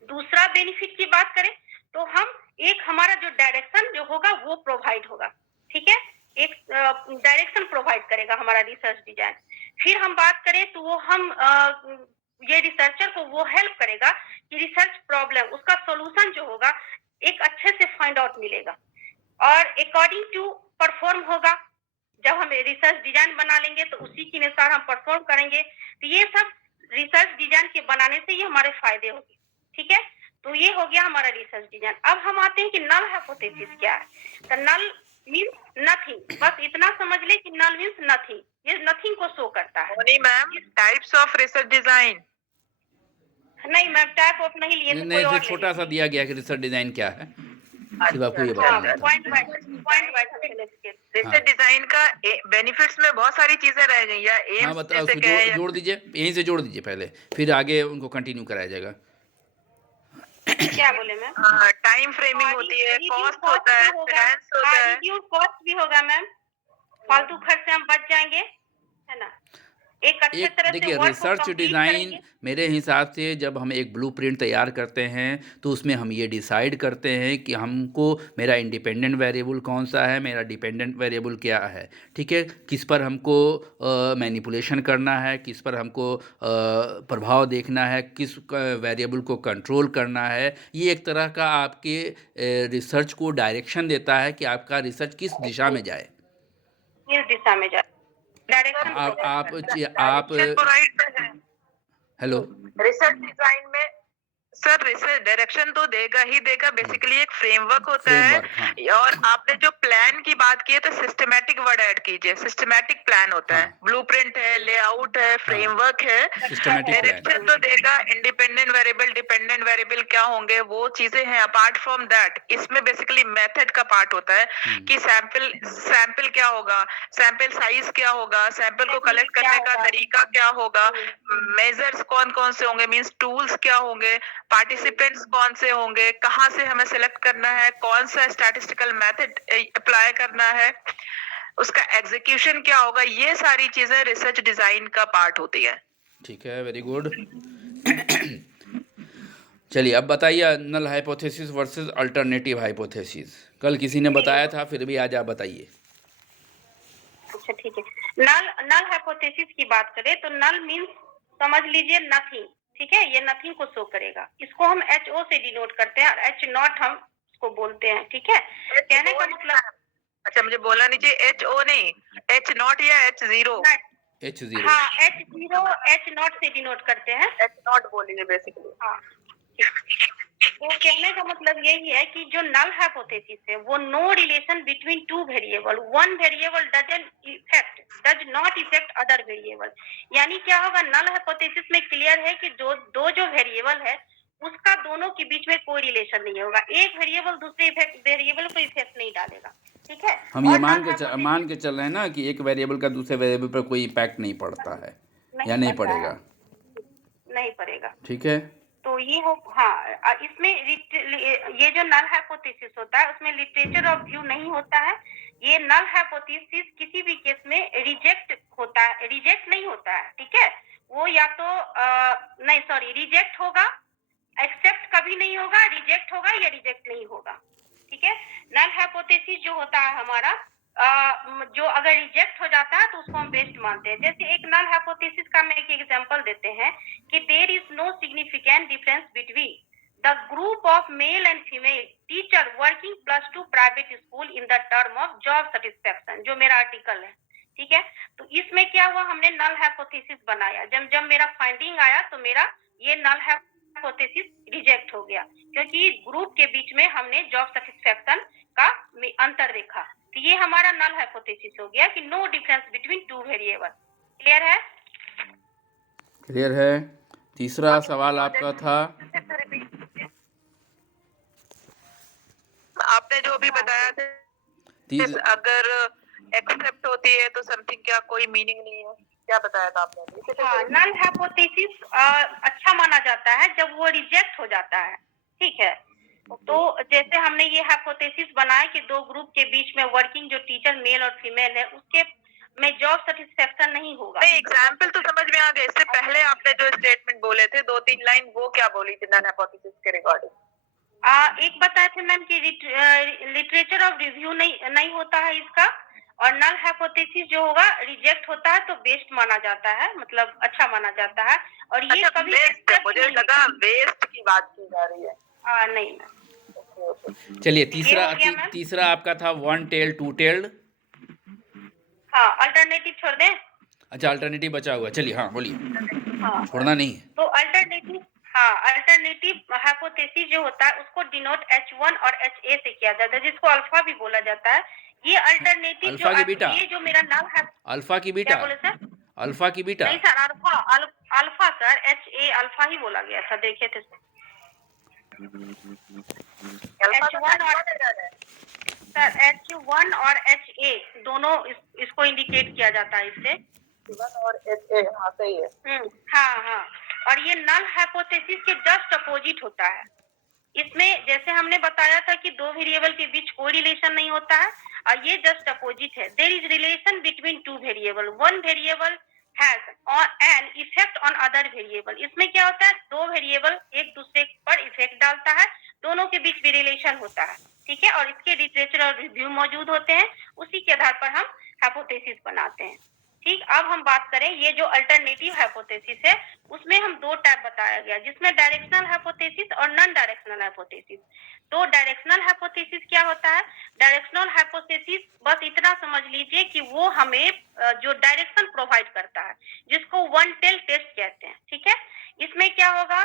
दूसरा बेनिफिट की बात करें तो हम एक हमारा जो डायरेक्शन जो होगा वो प्रोवाइड होगा, ठीक है। एक डायरेक्शन प्रोवाइड करेगा हमारा रिसर्च डिजाइन। फिर हम बात करें तो वो हम ये रिसर्चर को वो हेल्प करेगा कि रिसर्च प्रॉब्लम उसका सॉल्यूशन जो होगा एक अच्छे से फाइंड आउट मिलेगा और अकॉर्डिंग टू परफॉर्म होगा। जब हम रिसर्च डिजाइन बना लेंगे तो उसी के अनुसार हम परफॉर्म करेंगे। तो ये सब रिसर्च डिजाइन के बनाने से ये हमारे फायदे होंगे, ठीक है। तो ये हो गया हमारा रिसर्च डिजाइन। अब हम आते हैं कि नल हाइपोथेसिस क्या है। तो नल मीन्स नथिंग, बस इतना समझ ले कि नल मीन्स नथिंग, ये नथिंग को शो करता है। Moni ma'am, types of research design नहीं मैम, टाइप ऑफ नहीं लिए, तो नहीं, कोई तो और छोटा सा दिया गया कि रिसर्च डिजाइन क्या है, सिर्फ आपको ये बताना था। पॉइंट वाइज रिसर्च डिजाइन का बेनिफिट्स में बहुत सारी चीजें रह गई या हाँ एम्स बताओ, जैसे उसको कहें जोड़ दीजिए, यहीं से जोड़ दीजिए पहले, फिर आगे उनको कंटिन्यू कराया जाएगा। क्या बोले मैम, टाइम फ्रेमिंग होती है, कॉस्ट होता है, फाइनेंस होता है। रिड्यूस कॉस्ट भी होगा मैम, फालतू खर्च से हम बच जाएंगे, है ना। एक अच्छे एक तरह से देखिए, वर्क को रिसर्च कंप्लीट डिज़ाइन करेंगे। मेरे हिसाब से जब हम एक ब्लूप्रिंट तैयार करते हैं तो उसमें हम ये डिसाइड करते हैं कि हमको मेरा इंडिपेंडेंट वेरिएबल कौन सा है, मेरा डिपेंडेंट वेरिएबल क्या है, ठीक है। किस पर हमको मैनिपुलेशन करना है, किस पर हमको प्रभाव देखना है, किस वेरिएबल को कंट्रोल करना है। ये एक तरह का आपके रिसर्च को डायरेक्शन देता है कि आपका रिसर्च किस दिशा में जाए। इस दिशा में जा डायरेक्शन आप हेलो, रिसर्च डिजाइन में सर रिसर्च डायरेक्शन तो देगा ही देगा, बेसिकली एक फ्रेमवर्क होता फ्रेमवर्क, है। और आपने जो प्लान की बात की है तो सिस्टमैटिक वर्ड ऐड कीजिए, सिस्टमैटिक प्लान होता है, ब्लूप्रिंट है, लेआउट है, फ्रेमवर्क है। Systematic plan. डायरेक्शन तो देगा, इंडिपेंडेंट वेरिएबल, डिपेंडेंट वेरिएबल क्या होंगे वो चीजें हैं। अपार्ट फ्रॉम दैट इसमें बेसिकली मेथड का पार्ट होता है कि सैंपल क्या होगा, सैंपल साइज क्या होगा, सैंपल को कलेक्ट करने का तरीका क्या होगा, मेजर्स कौन कौन से होंगे, मींस टूल्स क्या होंगे, पार्टिसिपेंट्स कौन से होंगे, कहाँ से हमें सिलेक्ट करना है, कौन सा स्टैटिस्टिकल मेथड अप्लाई करना है, उसका एग्जीक्यूशन क्या होगा, ये सारी चीजें रिसर्च डिजाइन का पार्ट होती है। ठीक है, वेरी गुड। चलिए अब बताइए null hypothesis versus alternative hypothesis. कल किसी ने बताया था, फिर भी आज आप बताइए। अच्छा ठीक है, नल हाइपोथेसिस की बात करें तो नल मींस समझ लीजिए नथिंग, ठीक है। ये नथिंग को शो करेगा, इसको हम HO से डिनोट करते हैं और H नॉट हम इसको बोलते हैं, ठीक है। कहने का मतलब, अच्छा मुझे बोला नहीं चाहिए HO नहीं, H नॉट या H0। H0, हाँ H0 H नॉट से डिनोट करते हैं, H नॉट बोलेंगे बेसिकली। हाँ। तो कहने का मतलब यही है कि जो नल हाइपोथेसिस है वो no relation between two variable, one variable does not effect other variable. यानी क्या होगा, नल हाइपोथेसिस में क्लियर है कि दो जो वेरिएबल है उसका दोनों के बीच में कोई रिलेशन नहीं होगा, एक वेरिएबल दूसरे वेरिएबल को इफेक्ट नहीं डालेगा, ठीक है। हम ये और मान null के hypothesis मान के चल रहे हैं ना कि एक वेरिएबल का दूसरे वेरिएबल पर कोई इम्पैक्ट नहीं पड़ता है या नहीं पड़ता है, पड़ेगा, नहीं पड़ेगा। ठीक है। तो ये हो, हाँ, इसमें ये जो नल हाइपोथेसिस होता है उसमें लिटरेचर ऑफ व्यू नहीं होता है। ये नल हाइपोथेसिस किसी भी केस में रिजेक्ट होता है, रिजेक्ट नहीं होता है, ठीक है। वो या तो नहीं, सॉरी, रिजेक्ट होगा, एक्सेप्ट कभी नहीं होगा, रिजेक्ट होगा या रिजेक्ट नहीं होगा, ठीक है। नल हाइपोथेसिस जो होता है हमारा, जो अगर रिजेक्ट हो जाता है तो उसको हम बेस्ट मानते हैं। जैसे एक नल हाइपोथेसिस का मैं एक एग्जांपल देते हैं कि there is no significant difference between the group of male and female teacher working +2 private school in the term of job satisfaction, जो मेरा आर्टिकल है, ठीक है। तो इसमें क्या हुआ, हमने नल हाइपोथेसिस बनाया, जब मेरा फाइंडिंग आया तो मेरा ये नल हाइपोथेसिस रिजेक्ट हो गया, क्योंकि ग्रुप के बीच में हमने जॉब सेटिस्फेक्शन का अंतर देखा। तो ये हमारा नल हाइपोथेसिस हो गया कि no difference between two variable. Clear है? क्लियर है। तीसरा सवाल आपका था, आपने जो भी बताया था, अगर एक्सेप्ट होती है तो समथिंग क्या कोई मीनिंग नहीं है, क्या बताया था आपने? हाँ, नल हाइपोथेसिस अच्छा माना जाता है जब वो रिजेक्ट हो जाता है, ठीक है। तो जैसे हमने ये हाइपोथेसिस बनाया कि दो ग्रुप के बीच में वर्किंग जो टीचर मेल और फीमेल है उसके में जॉब सेटिस्फेक्शन नहीं होगा। नहीं, एग्जाम्पल तो समझ में आ गए। इससे पहले आपने जो स्टेटमेंट बोले थे 2-3 लाइन, वो क्या बोली थी नल हाइपोथेसिस के रिगार्डिंग? एक बताए थे मैम कि लिटरेचर ऑफ रिव्यू नहीं होता है इसका, और नल हाइपोथेसिस जो होगा रिजेक्ट होता है तो बेस्ट माना जाता है, मतलब अच्छा माना जाता है। और ये अच्छा, कभी वेस्ट, मुझे लगा वेस्ट की बात की जा रही है। नहीं। चलिए हो गया मैम? तीसरा आपका था वन टेल्ड टू टेल्ड। हाँ, अल्टरनेटिव छोड़ दें। अच्छा, अल्टरनेटिव बचा हुआ, चलिए हाँ बोलिए, हाँ, छोड़ना नहीं है। तो अल्टरनेटिव हाइपोथेसिस जो होता है उसको डिनोट H1 और HA से किया जाता है, जिसको अल्फा भी बोला जाता है। ये अल्टरनेटिव अल्फा की बीटा, ये जो मेरा नाम है, अल्फा की बीटा, क्या बोले सर? अल्फा की बीटा। नहीं sir, alpha sir, HA alpha ही बोला गया था, देखे थे H1 और HA दोनों इसको इंडिकेट किया जाता है इससे। और HA, हाँ सही है। हाँ, और ये नल हाइपोथेसिस के जस्ट अपोजिट होता है। इसमें जैसे हमने बताया था कि दो वेरिएबल के बीच कोई रिलेशन नहीं होता है, और ये जस्ट अपोजिट है। There is relation between two variable, one variable has an effect on other variable. इसमें क्या होता है, दो वेरिएबल एक दूसरे पर इफेक्ट डालता है, दोनों के बीच भी रिलेशन होता है, ठीक है। और इसके लिटरेचर और रिव्यू मौजूद होते हैं, उसी के आधार पर हम हाइपोथेसिस बनाते हैं, ठीक। अब हम बात करें ये जो अल्टरनेटिव हाइपोथेसिस है उसमें हम दो टाइप बताया गया, जिसमें डायरेक्शनल हाइपोथेसिस और नॉन डायरेक्शनल हाइपोथेसिस। तो डायरेक्शनल हाइपोथेसिस क्या होता है? डायरेक्शनल हाइपोथेसिस बस इतना समझ लीजिए कि वो हमें जो डायरेक्शन प्रोवाइड करता है, जिसको वन टेल टेस्ट कहते हैं, ठीक है। इसमें क्या होगा,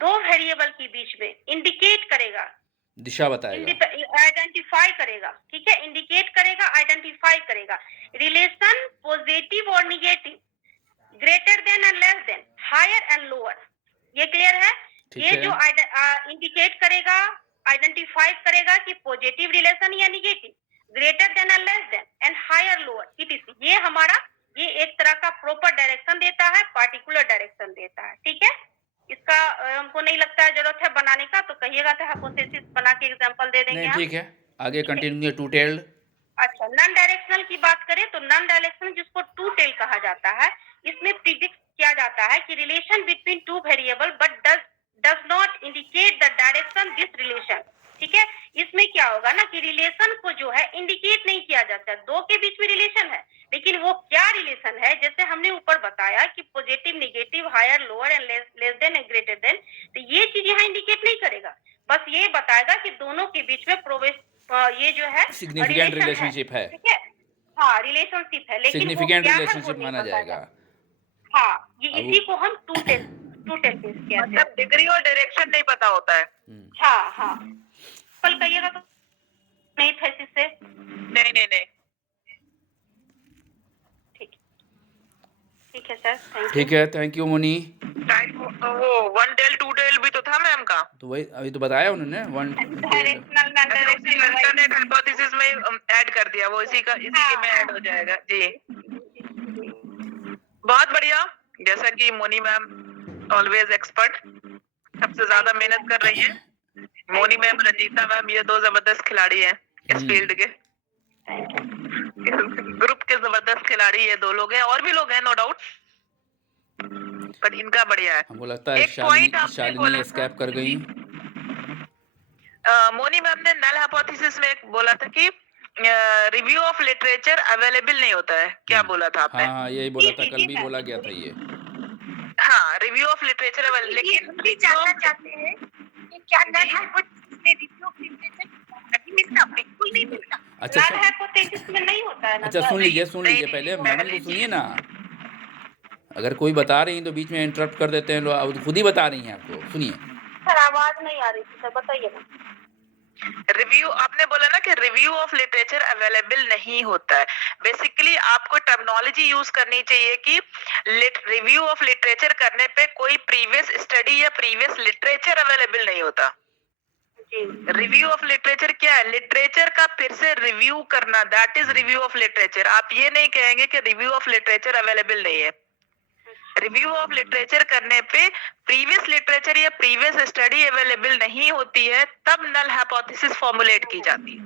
दो वेरिएबल के बीच में इंडिकेट करेगा, दिशा बताएगा, आइडेंटिफाई करेगा, ठीक है, इंडिकेट करेगा, आइडेंटिफाई करेगा रिलेशन पॉजिटिव और negative, greater than and less than, higher and lower. ये क्लियर है? ये है। जो इंडिकेट करेगा, आइडेंटिफाई करेगा कि पॉजिटिव रिलेशन या negative, greater than and less than and higher lower, it ये हमारा ये एक तरह का प्रॉपर डायरेक्शन देता है, पार्टिकुलर डायरेक्शन देता है, ठीक है। इसका हमको नहीं लगता है जरूरत है बनाने का, तो कहिएगा तो हाइपोथेसिस बना के एग्जांपल दे देंगे हम। ठीक है, आगे कंटिन्यू टू टेल्ड। अच्छा, नॉन डायरेक्शनल की बात करें तो नॉन डायरेक्शनल जिसको टू टेल कहा जाता है, इसमें प्रिडिक्ट किया जाता है कि relation between two variable but does not indicate the direction this relation, ठीक है। इसमें क्या होगा ना कि रिलेशन को जो है इंडिकेट नहीं किया जाता, दो के बीच में रिलेशन है, लेकिन वो क्या रिलेशन है, जैसे हमने ऊपर बताया कि positive, negative, higher, lower and less than and greater than, तो ये चीज यहाँ इंडिकेट नहीं करेगा, बस ये बताएगा कि दोनों के बीच में ये जो है सिग्निफिकेंट रिलेशनशिप है, ठीक है। हाँ, रिलेशनशिप है, लेकिन सिग्निफिकेंट रिलेशनशिप माना जाएगा। हाँ, ये इसी को हम टू टेल टू टेक्निक्स क्या थे। मतलब डिग्री और डायरेक्शन नहीं पता होता है। हाँ हाँ, कल कहिएगा तो नहीं थेसिस से। नहीं नहीं नहीं, ठीक है सर, थैंक यू। ठीक है, थैंक यू मुनी। टाइप वो 1 टेल 2 टेल भी तो था मैम का। तो वही अभी तो बताया उन्होंने one directional non directional alternate hypothesis में ऐड कर दिया, वो इसी के में ऐड हो जाएगा जी। बहुत बढ़िया, जैसा कि मोनी मैम ऑलवेज एक्सपर्ट, सबसे ज्यादा मेहनत कर रही है। मोनी मैम, रंजीता मैम, ये दो जबरदस्त खिलाड़ी हैं इस फील्ड के, ग्रुप के जबरदस्त खिलाड़ी ये दो लोग हैं, और भी लोग हैं नो डाउट, पर इनका बढ़िया है। हमको लगता है एक point आपने शालिनी बोला एस्केप कर गई। मोनी मैम ने नल हाइपोथेसिस में एक बोला था कि रिव्यू ऑफ लिटरेचर अवेलेबल नहीं होता है, क्या बोला था आपने? हाँ, यही बोला था, कल भी बोला गया था ये। हाँ, रिव्यू ऑफ लिटरेचर अवेलेबल, लेकिन भी जानना चाहते हैं कि क्या नल हाइपोथेसिस में रिव्यू ऑफ लिटरेचर नहीं मिलता, बिल्कुल नहीं मिलता। अच्छा नल हाइपोथेसिस में नहीं होता है ना अच्छा, सर। सुन लीजिए पहले, मैडम को सुनिए ना। अगर कोई बता रही हैं तो बीच में इंटरप्ट कर देते हैं लोग, अब खुद ही बता रही हैं, आपको सुनिए। सर आवाज नहीं आ रही थी सर, बताइए ना। रिव्यू आपने बोला ना कि रिव्यू ऑफ लिटरेचर अवेलेबल नहीं होता है। बेसिकली आपको टर्मिनोलॉजी यूज करनी चाहिए कि रिव्यू ऑफ लिटरेचर करने पे कोई प्रीवियस स्टडी या प्रीवियस लिटरेचर अवेलेबल नहीं होता। रिव्यू ऑफ लिटरेचर क्या है? लिटरेचर का फिर से रिव्यू करना, that is review of literature. आप ये नहीं कहेंगे कि रिव्यू ऑफ लिटरेचर अवेलेबल नहीं है। रिव्यू ऑफ लिटरेचर करने पे प्रीवियस लिटरेचर या प्रीवियस स्टडी अवेलेबल नहीं होती है, तब नल हाइपोथेसिस फॉर्मुलेट की जाती है।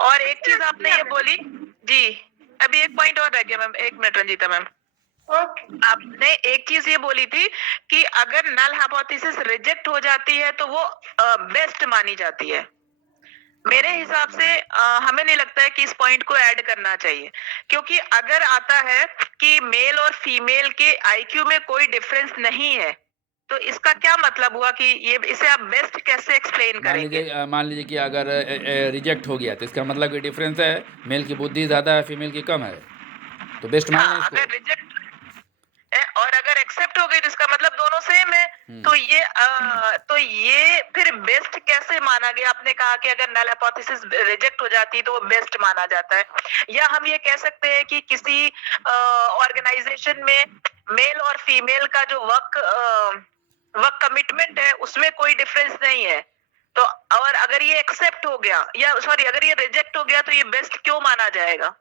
और एक चीज आपने ये बोली जी, अभी एक पॉइंट और रह गया मैम, एक मिनट रंजीता मैम। आपने एक चीज ये बोली थी कि अगर नल हाइपोथेसिस रिजेक्ट हो जाती है तो वो बेस्ट मानी जाती है। मेरे हिसाब से हमें नहीं लगता है कि इस पॉइंट को ऐड करना चाहिए, क्योंकि अगर आता है कि मेल और फीमेल के आईक्यू में कोई डिफरेंस नहीं है, तो इसका क्या मतलब हुआ कि ये इसे आप बेस्ट कैसे एक्सप्लेन करेंगे? मान लीजिए कि अगर रिजेक्ट हो गया तो इसका मतलब कि डिफरेंस है, मेल की बुद्धि ज़्यादा है, फीमेल की कम है, तो बेस्ट मान लें इसको। अगर रिजेक्ट और अगर एक्सेप्ट हो गई तो इसका मतलब दोनों सेम है, तो ये फिर बेस्ट कैसे माना गया? आपने कहा कि अगर नल हाइपोथेसिस रिजेक्ट हो जाती तो वो बेस्ट माना जाता है, या हम ये कह सकते हैं कि किसी ऑर्गेनाइजेशन में मेल और फीमेल का जो वर्क कमिटमेंट है उसमें कोई डिफरेंस नहीं है, तो और अगर ये एक्सेप्ट हो गया या सॉरी अगर ये रिजेक्ट हो गया तो ये बेस्ट क्यों माना जाएगा?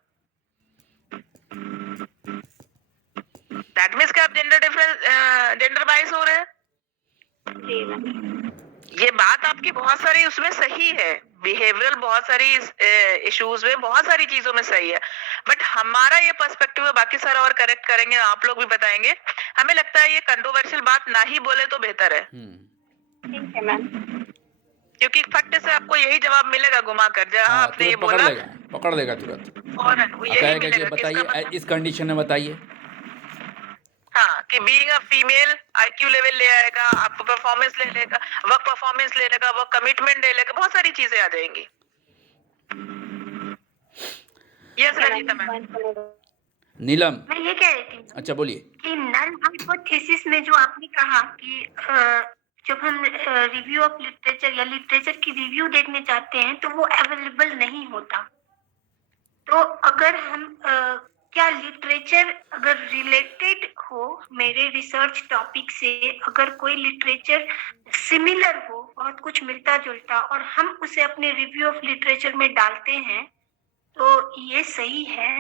दैट मींस कि आप जेंडर बाइस हो रहे हैं। ये बात आपकी बहुत सारी उसमें सही है, बिहेवियरल बहुत सारी इश्यूज में बहुत सारी चीजों में सही है, बट हमारा ये पर्सपेक्टिव है, बाकी सारा और करेक्ट करेंगे, आप लोग भी बताएंगे। हमें लगता है ये कंट्रोवर्शियल बात ना ही बोले तो बेहतर है। ठीक है मैम, क्योंकि फट से आपको यही जवाब मिलेगा घुमा कर, जहाँ आपने ये बोला पकड़ लेगा तुरंत, और यही मिलेगा कि बताइए इस कंडीशन में बताइए। हाँ, कि being a female IQ level ले आएगा, आपको परफॉर्मेंस ले लेगा, वर्क परफॉर्मेंस ले लेगा, वर्क कमिटमेंट ले लेगा, बहुत सारी चीजें आ जाएंगी। Yes Ranjita ma'am. नीलम, मैं ये कह रही थी अच्छा बोलिए। कि नल हाइपोथेसिस में जो आपने कहा कि जब हम रिव्यू ऑफ लिटरेचर या लिटरेचर की रिव्यू देखने जाते हैं तो वो अवेलेबल नहीं होता, तो अगर हम क्या लिटरेचर अगर रिलेटेड हो मेरे रिसर्च टॉपिक से, अगर कोई लिटरेचर सिमिलर हो, बहुत कुछ मिलता जुलता, और हम उसे अपने रिव्यू ऑफ लिटरेचर में डालते हैं तो ये सही है?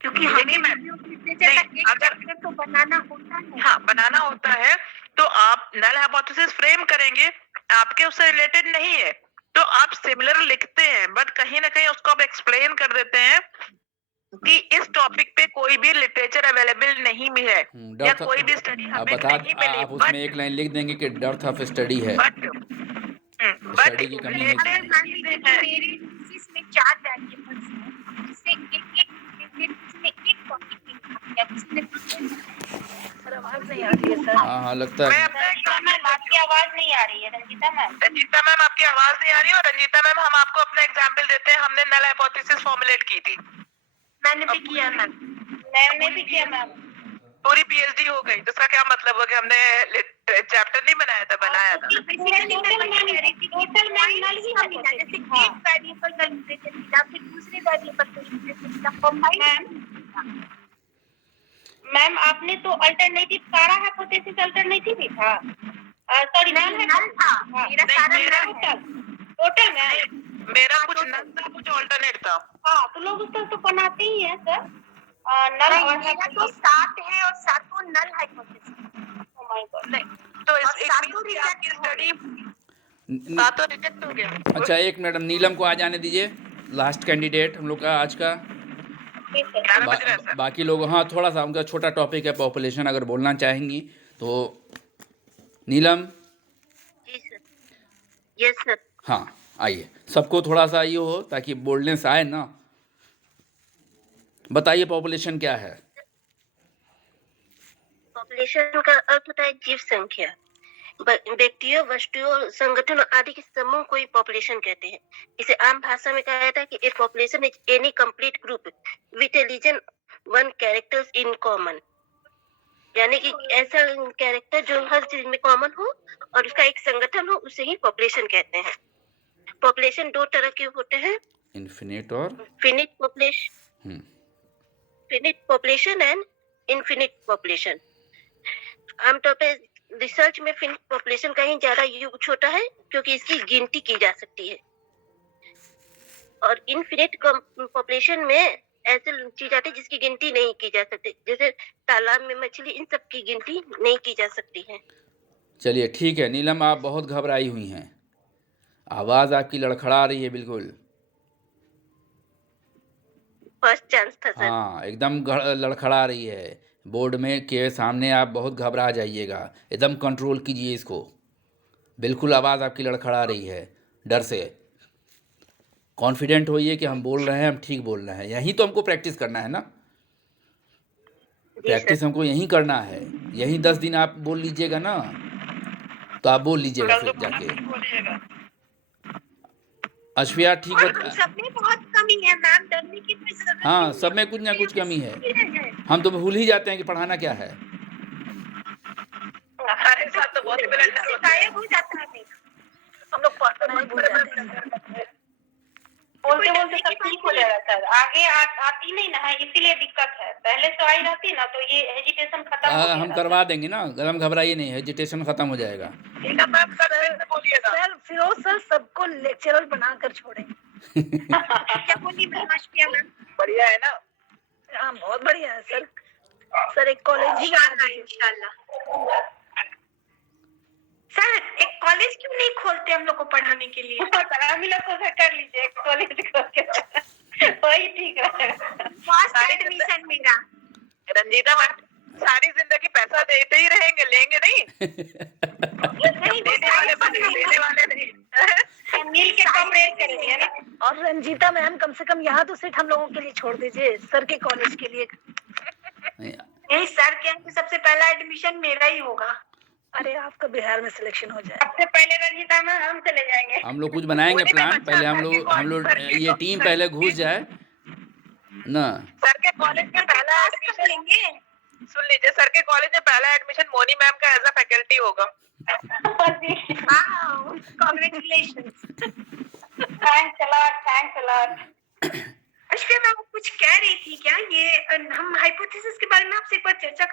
क्योंकि हमें रिव्यू ऑफ लिटरेचर का एक चैप्टर तो बनाना होता है। हाँ, बनाना होता है, तो आप नल हाइपोथेसिस फ्रेम करेंगे, आपके उससे रिलेटेड नहीं है तो आप सिमिलर लिखते हैं, बट कहीं ना कहीं उसको आप एक्सप्लेन कर देते हैं कि इस टॉपिक पे कोई भी लिटरेचर अवेलेबल नहीं भी है या कोई भी स्टडी हमें नहीं मिली, आप उसमें एक लाइन लिख देंगे कि डेप्थ ऑफ स्टडी है, स्टडी की कमी है। अगर मान लीजिए कि मेरे थीसिस में 4 वेरिएबल्स हैं, जिससे एक टॉपिक निकाला, किसी ने आवाज नहीं आ रही है सर। हाँ लगता है। मैम आपकी आवाज नहीं आ रही है रंजीता मैम। रंजीता मैम आपकी आवाज नहीं आ रही है, और रंजीता मैम हम आपको अपना एग्जांपल देते हैं, हमने नल हाइपोथेसिस फॉर्मुलेट की थी। मैंने भी किया मैम। मैम ने भी किया मैम। पूरी पीएचडी हो गई, तो उसका क्या मतलब हुआ कि हमने चैप्टर नहीं बनाया था, बनाया था। बेसिकली मैं वही कह रही थी कि टोटल मैम नल ही points मिला, जैसे हाँ। एक वेरिएबल का लिमिटेशन मिला, फिर दूसरे वेरिएबल का लिमिटेशन मिला, कंबाइंड मैम आपने तो अल्टरनेटिव सारा हाइपोथेसिस अल्टरनेटिव ही था, सॉरी नहीं, नल था मेरा सारा नल है। Total ma'am. मेरा कुछ नल था, कुछ ऑल्टरनेट था। हाँ तो लोग उस तरह तो बनाते ही हैं सर, नल नहीं, और मेरा तो 7 है और 7 null hypothesis. oh my God। नहीं, तो और इस सातों आपकी reject हो स्टडी न- सातों रिजेक्ट हो गया। अच्छा, एक मिनट, नीलम को आ जाने दीजिए, लास्ट कैंडिडेट हम लोग का आज का। ठीक है। 11 बज रहे हैं सर। बाकी लोग, हाँ, थोड़ा सा उनका छोटा टॉपिक है, पॉपुलेशन अगर बोलना चाहेंगी तो। नीलम, जी सर। Yes sir. हाँ आइए, सबको थोड़ा सा ये हो ताकि बोल्डनेस आए ना। बताइए पॉपुलेशन क्या है। पॉपुलेशन का अर्थ होता है जीव संख्या। व्यक्तियों, वस्तुओं, संगठनों आदि के समूह को ही पॉपुलेशन कहते हैं। इसे आम भाषा में कहा जाता है कि a population is any complete group with a reason one characters in common, यानी कि ऐसा कैरेक्टर जो हर चीज में कॉमन हो और उसका एक संगठन हो, उसे ही पॉपुलेशन कहते हैं। पॉपुलेशन 2 तरह के होते हैं, इन्फिनिट और finite population, finite population and infinite population. आमतौर पर रिसर्च में फिनिट पॉपुलेशन का ही ज्यादा यूज होता है क्योंकि इसकी गिनती की जा सकती है, और इनफिनिट पॉपुलेशन में ऐसे चीज आती है जिसकी गिनती नहीं की जा सकती, जैसे तालाब में मछली, इन सब की गिनती नहीं की जा सकती है। चलिए ठीक है। नीलम, आप बहुत घबराई हुई हैं, आवाज़ आपकी लड़खड़ा रही है बिल्कुल। फर्स्ट चांस था सर। हाँ, एकदम लड़खड़ा रही है। बोर्ड में के सामने आप बहुत घबरा जाइएगा, एकदम कंट्रोल कीजिए इसको। बिल्कुल आवाज़ आपकी लड़खड़ा रही है डर से। कॉन्फिडेंट होइए कि हम बोल रहे हैं, हम ठीक बोल रहे हैं। यहीं तो हमको प्रैक्टिस करना है ना, प्रैक्टिस हमको यहीं करना है। यहीं 10 दिन आप बोल लीजिएगा ना, तो आप बोल लीजिएगा कल फिर दोपहर जाके। तक बोलिएगा। अश्विया ठीक और बता। हम सब में बहुत कमी है मैम, डरने की कोई जरूरत हाँ, नहीं सब है। में कुछ ना कुछ कमी है। है। हम तो भूल ही जाते हैं कि पढ़ाना क्या है। हमारे साथ तो बहुत ब्लंडर होता है। गायब हो जाता है। हम लोग पढ़ना ही भूल जाते हैं। बोलते बोलते सब ठीक हो जाएगा सर, आगे आती नहीं ना है, इसीलिए दिक्कत है। पहले तो आई रहती ना तो ये हेजिटेशन खत्म हो गया हम करवा देंगे ना, गलम घबराइए नहीं, हेजिटेशन खत्म हो जाएगा। ठीक है मैम, सर फिर से बोलिएगा। सर फिरोज सर सबको लेक्चरर बनाकर छोड़ेंगे। क्या बोली मैम? बढ़िया है ना। हाँ बहुत बढ़िया है सर। सर एक कॉलेज ही बना दीजिए इंशाल्लाह। सर एक कॉलेज क्यों नहीं खोलते हम लोग को पढ़ाने के लिए? हम लोग को कर लीजिए कॉलेज करके, वही ठीक रहेगा। फर्स्ट एडमिशन मेरा। रंजीता मैम सारी जिंदगी पैसा देते ही रहेंगे, लेंगे नहीं। नहीं, देने वाले बनेंगे, देने वाले नहीं। मिल के कॉपरेट करेंगे ना। और रंजीता मैम कम से कम यहाँ तो सीट हम लोगों के लिए छोड़ दीजिए, सर के कॉलेज के लिए। नहीं सर के यहाँ सबसे पहला एडमिशन मेरा ही होगा। अरे आपका बिहार में सिलेक्शन हो जाए। सबसे पहले रंजीता में हम चले जाएंगे। हम लोग कुछ बनाएंगे प्लान, पहले हम लोग ये टीम पहले घुस जाए ना। सर के कॉलेज में पहला एडमिशन लेंगे। सुन लीजिए, सर के कॉलेज में पहला एडमिशन मोनी मैम का एज अ फैकल्टी होगा। Congratulations. Thanks a lot. Ashwin ma'am कुछ कह रही थी क्या? ये हम हाइपोथेसिस के बारे में आपसे एक बार चर्चा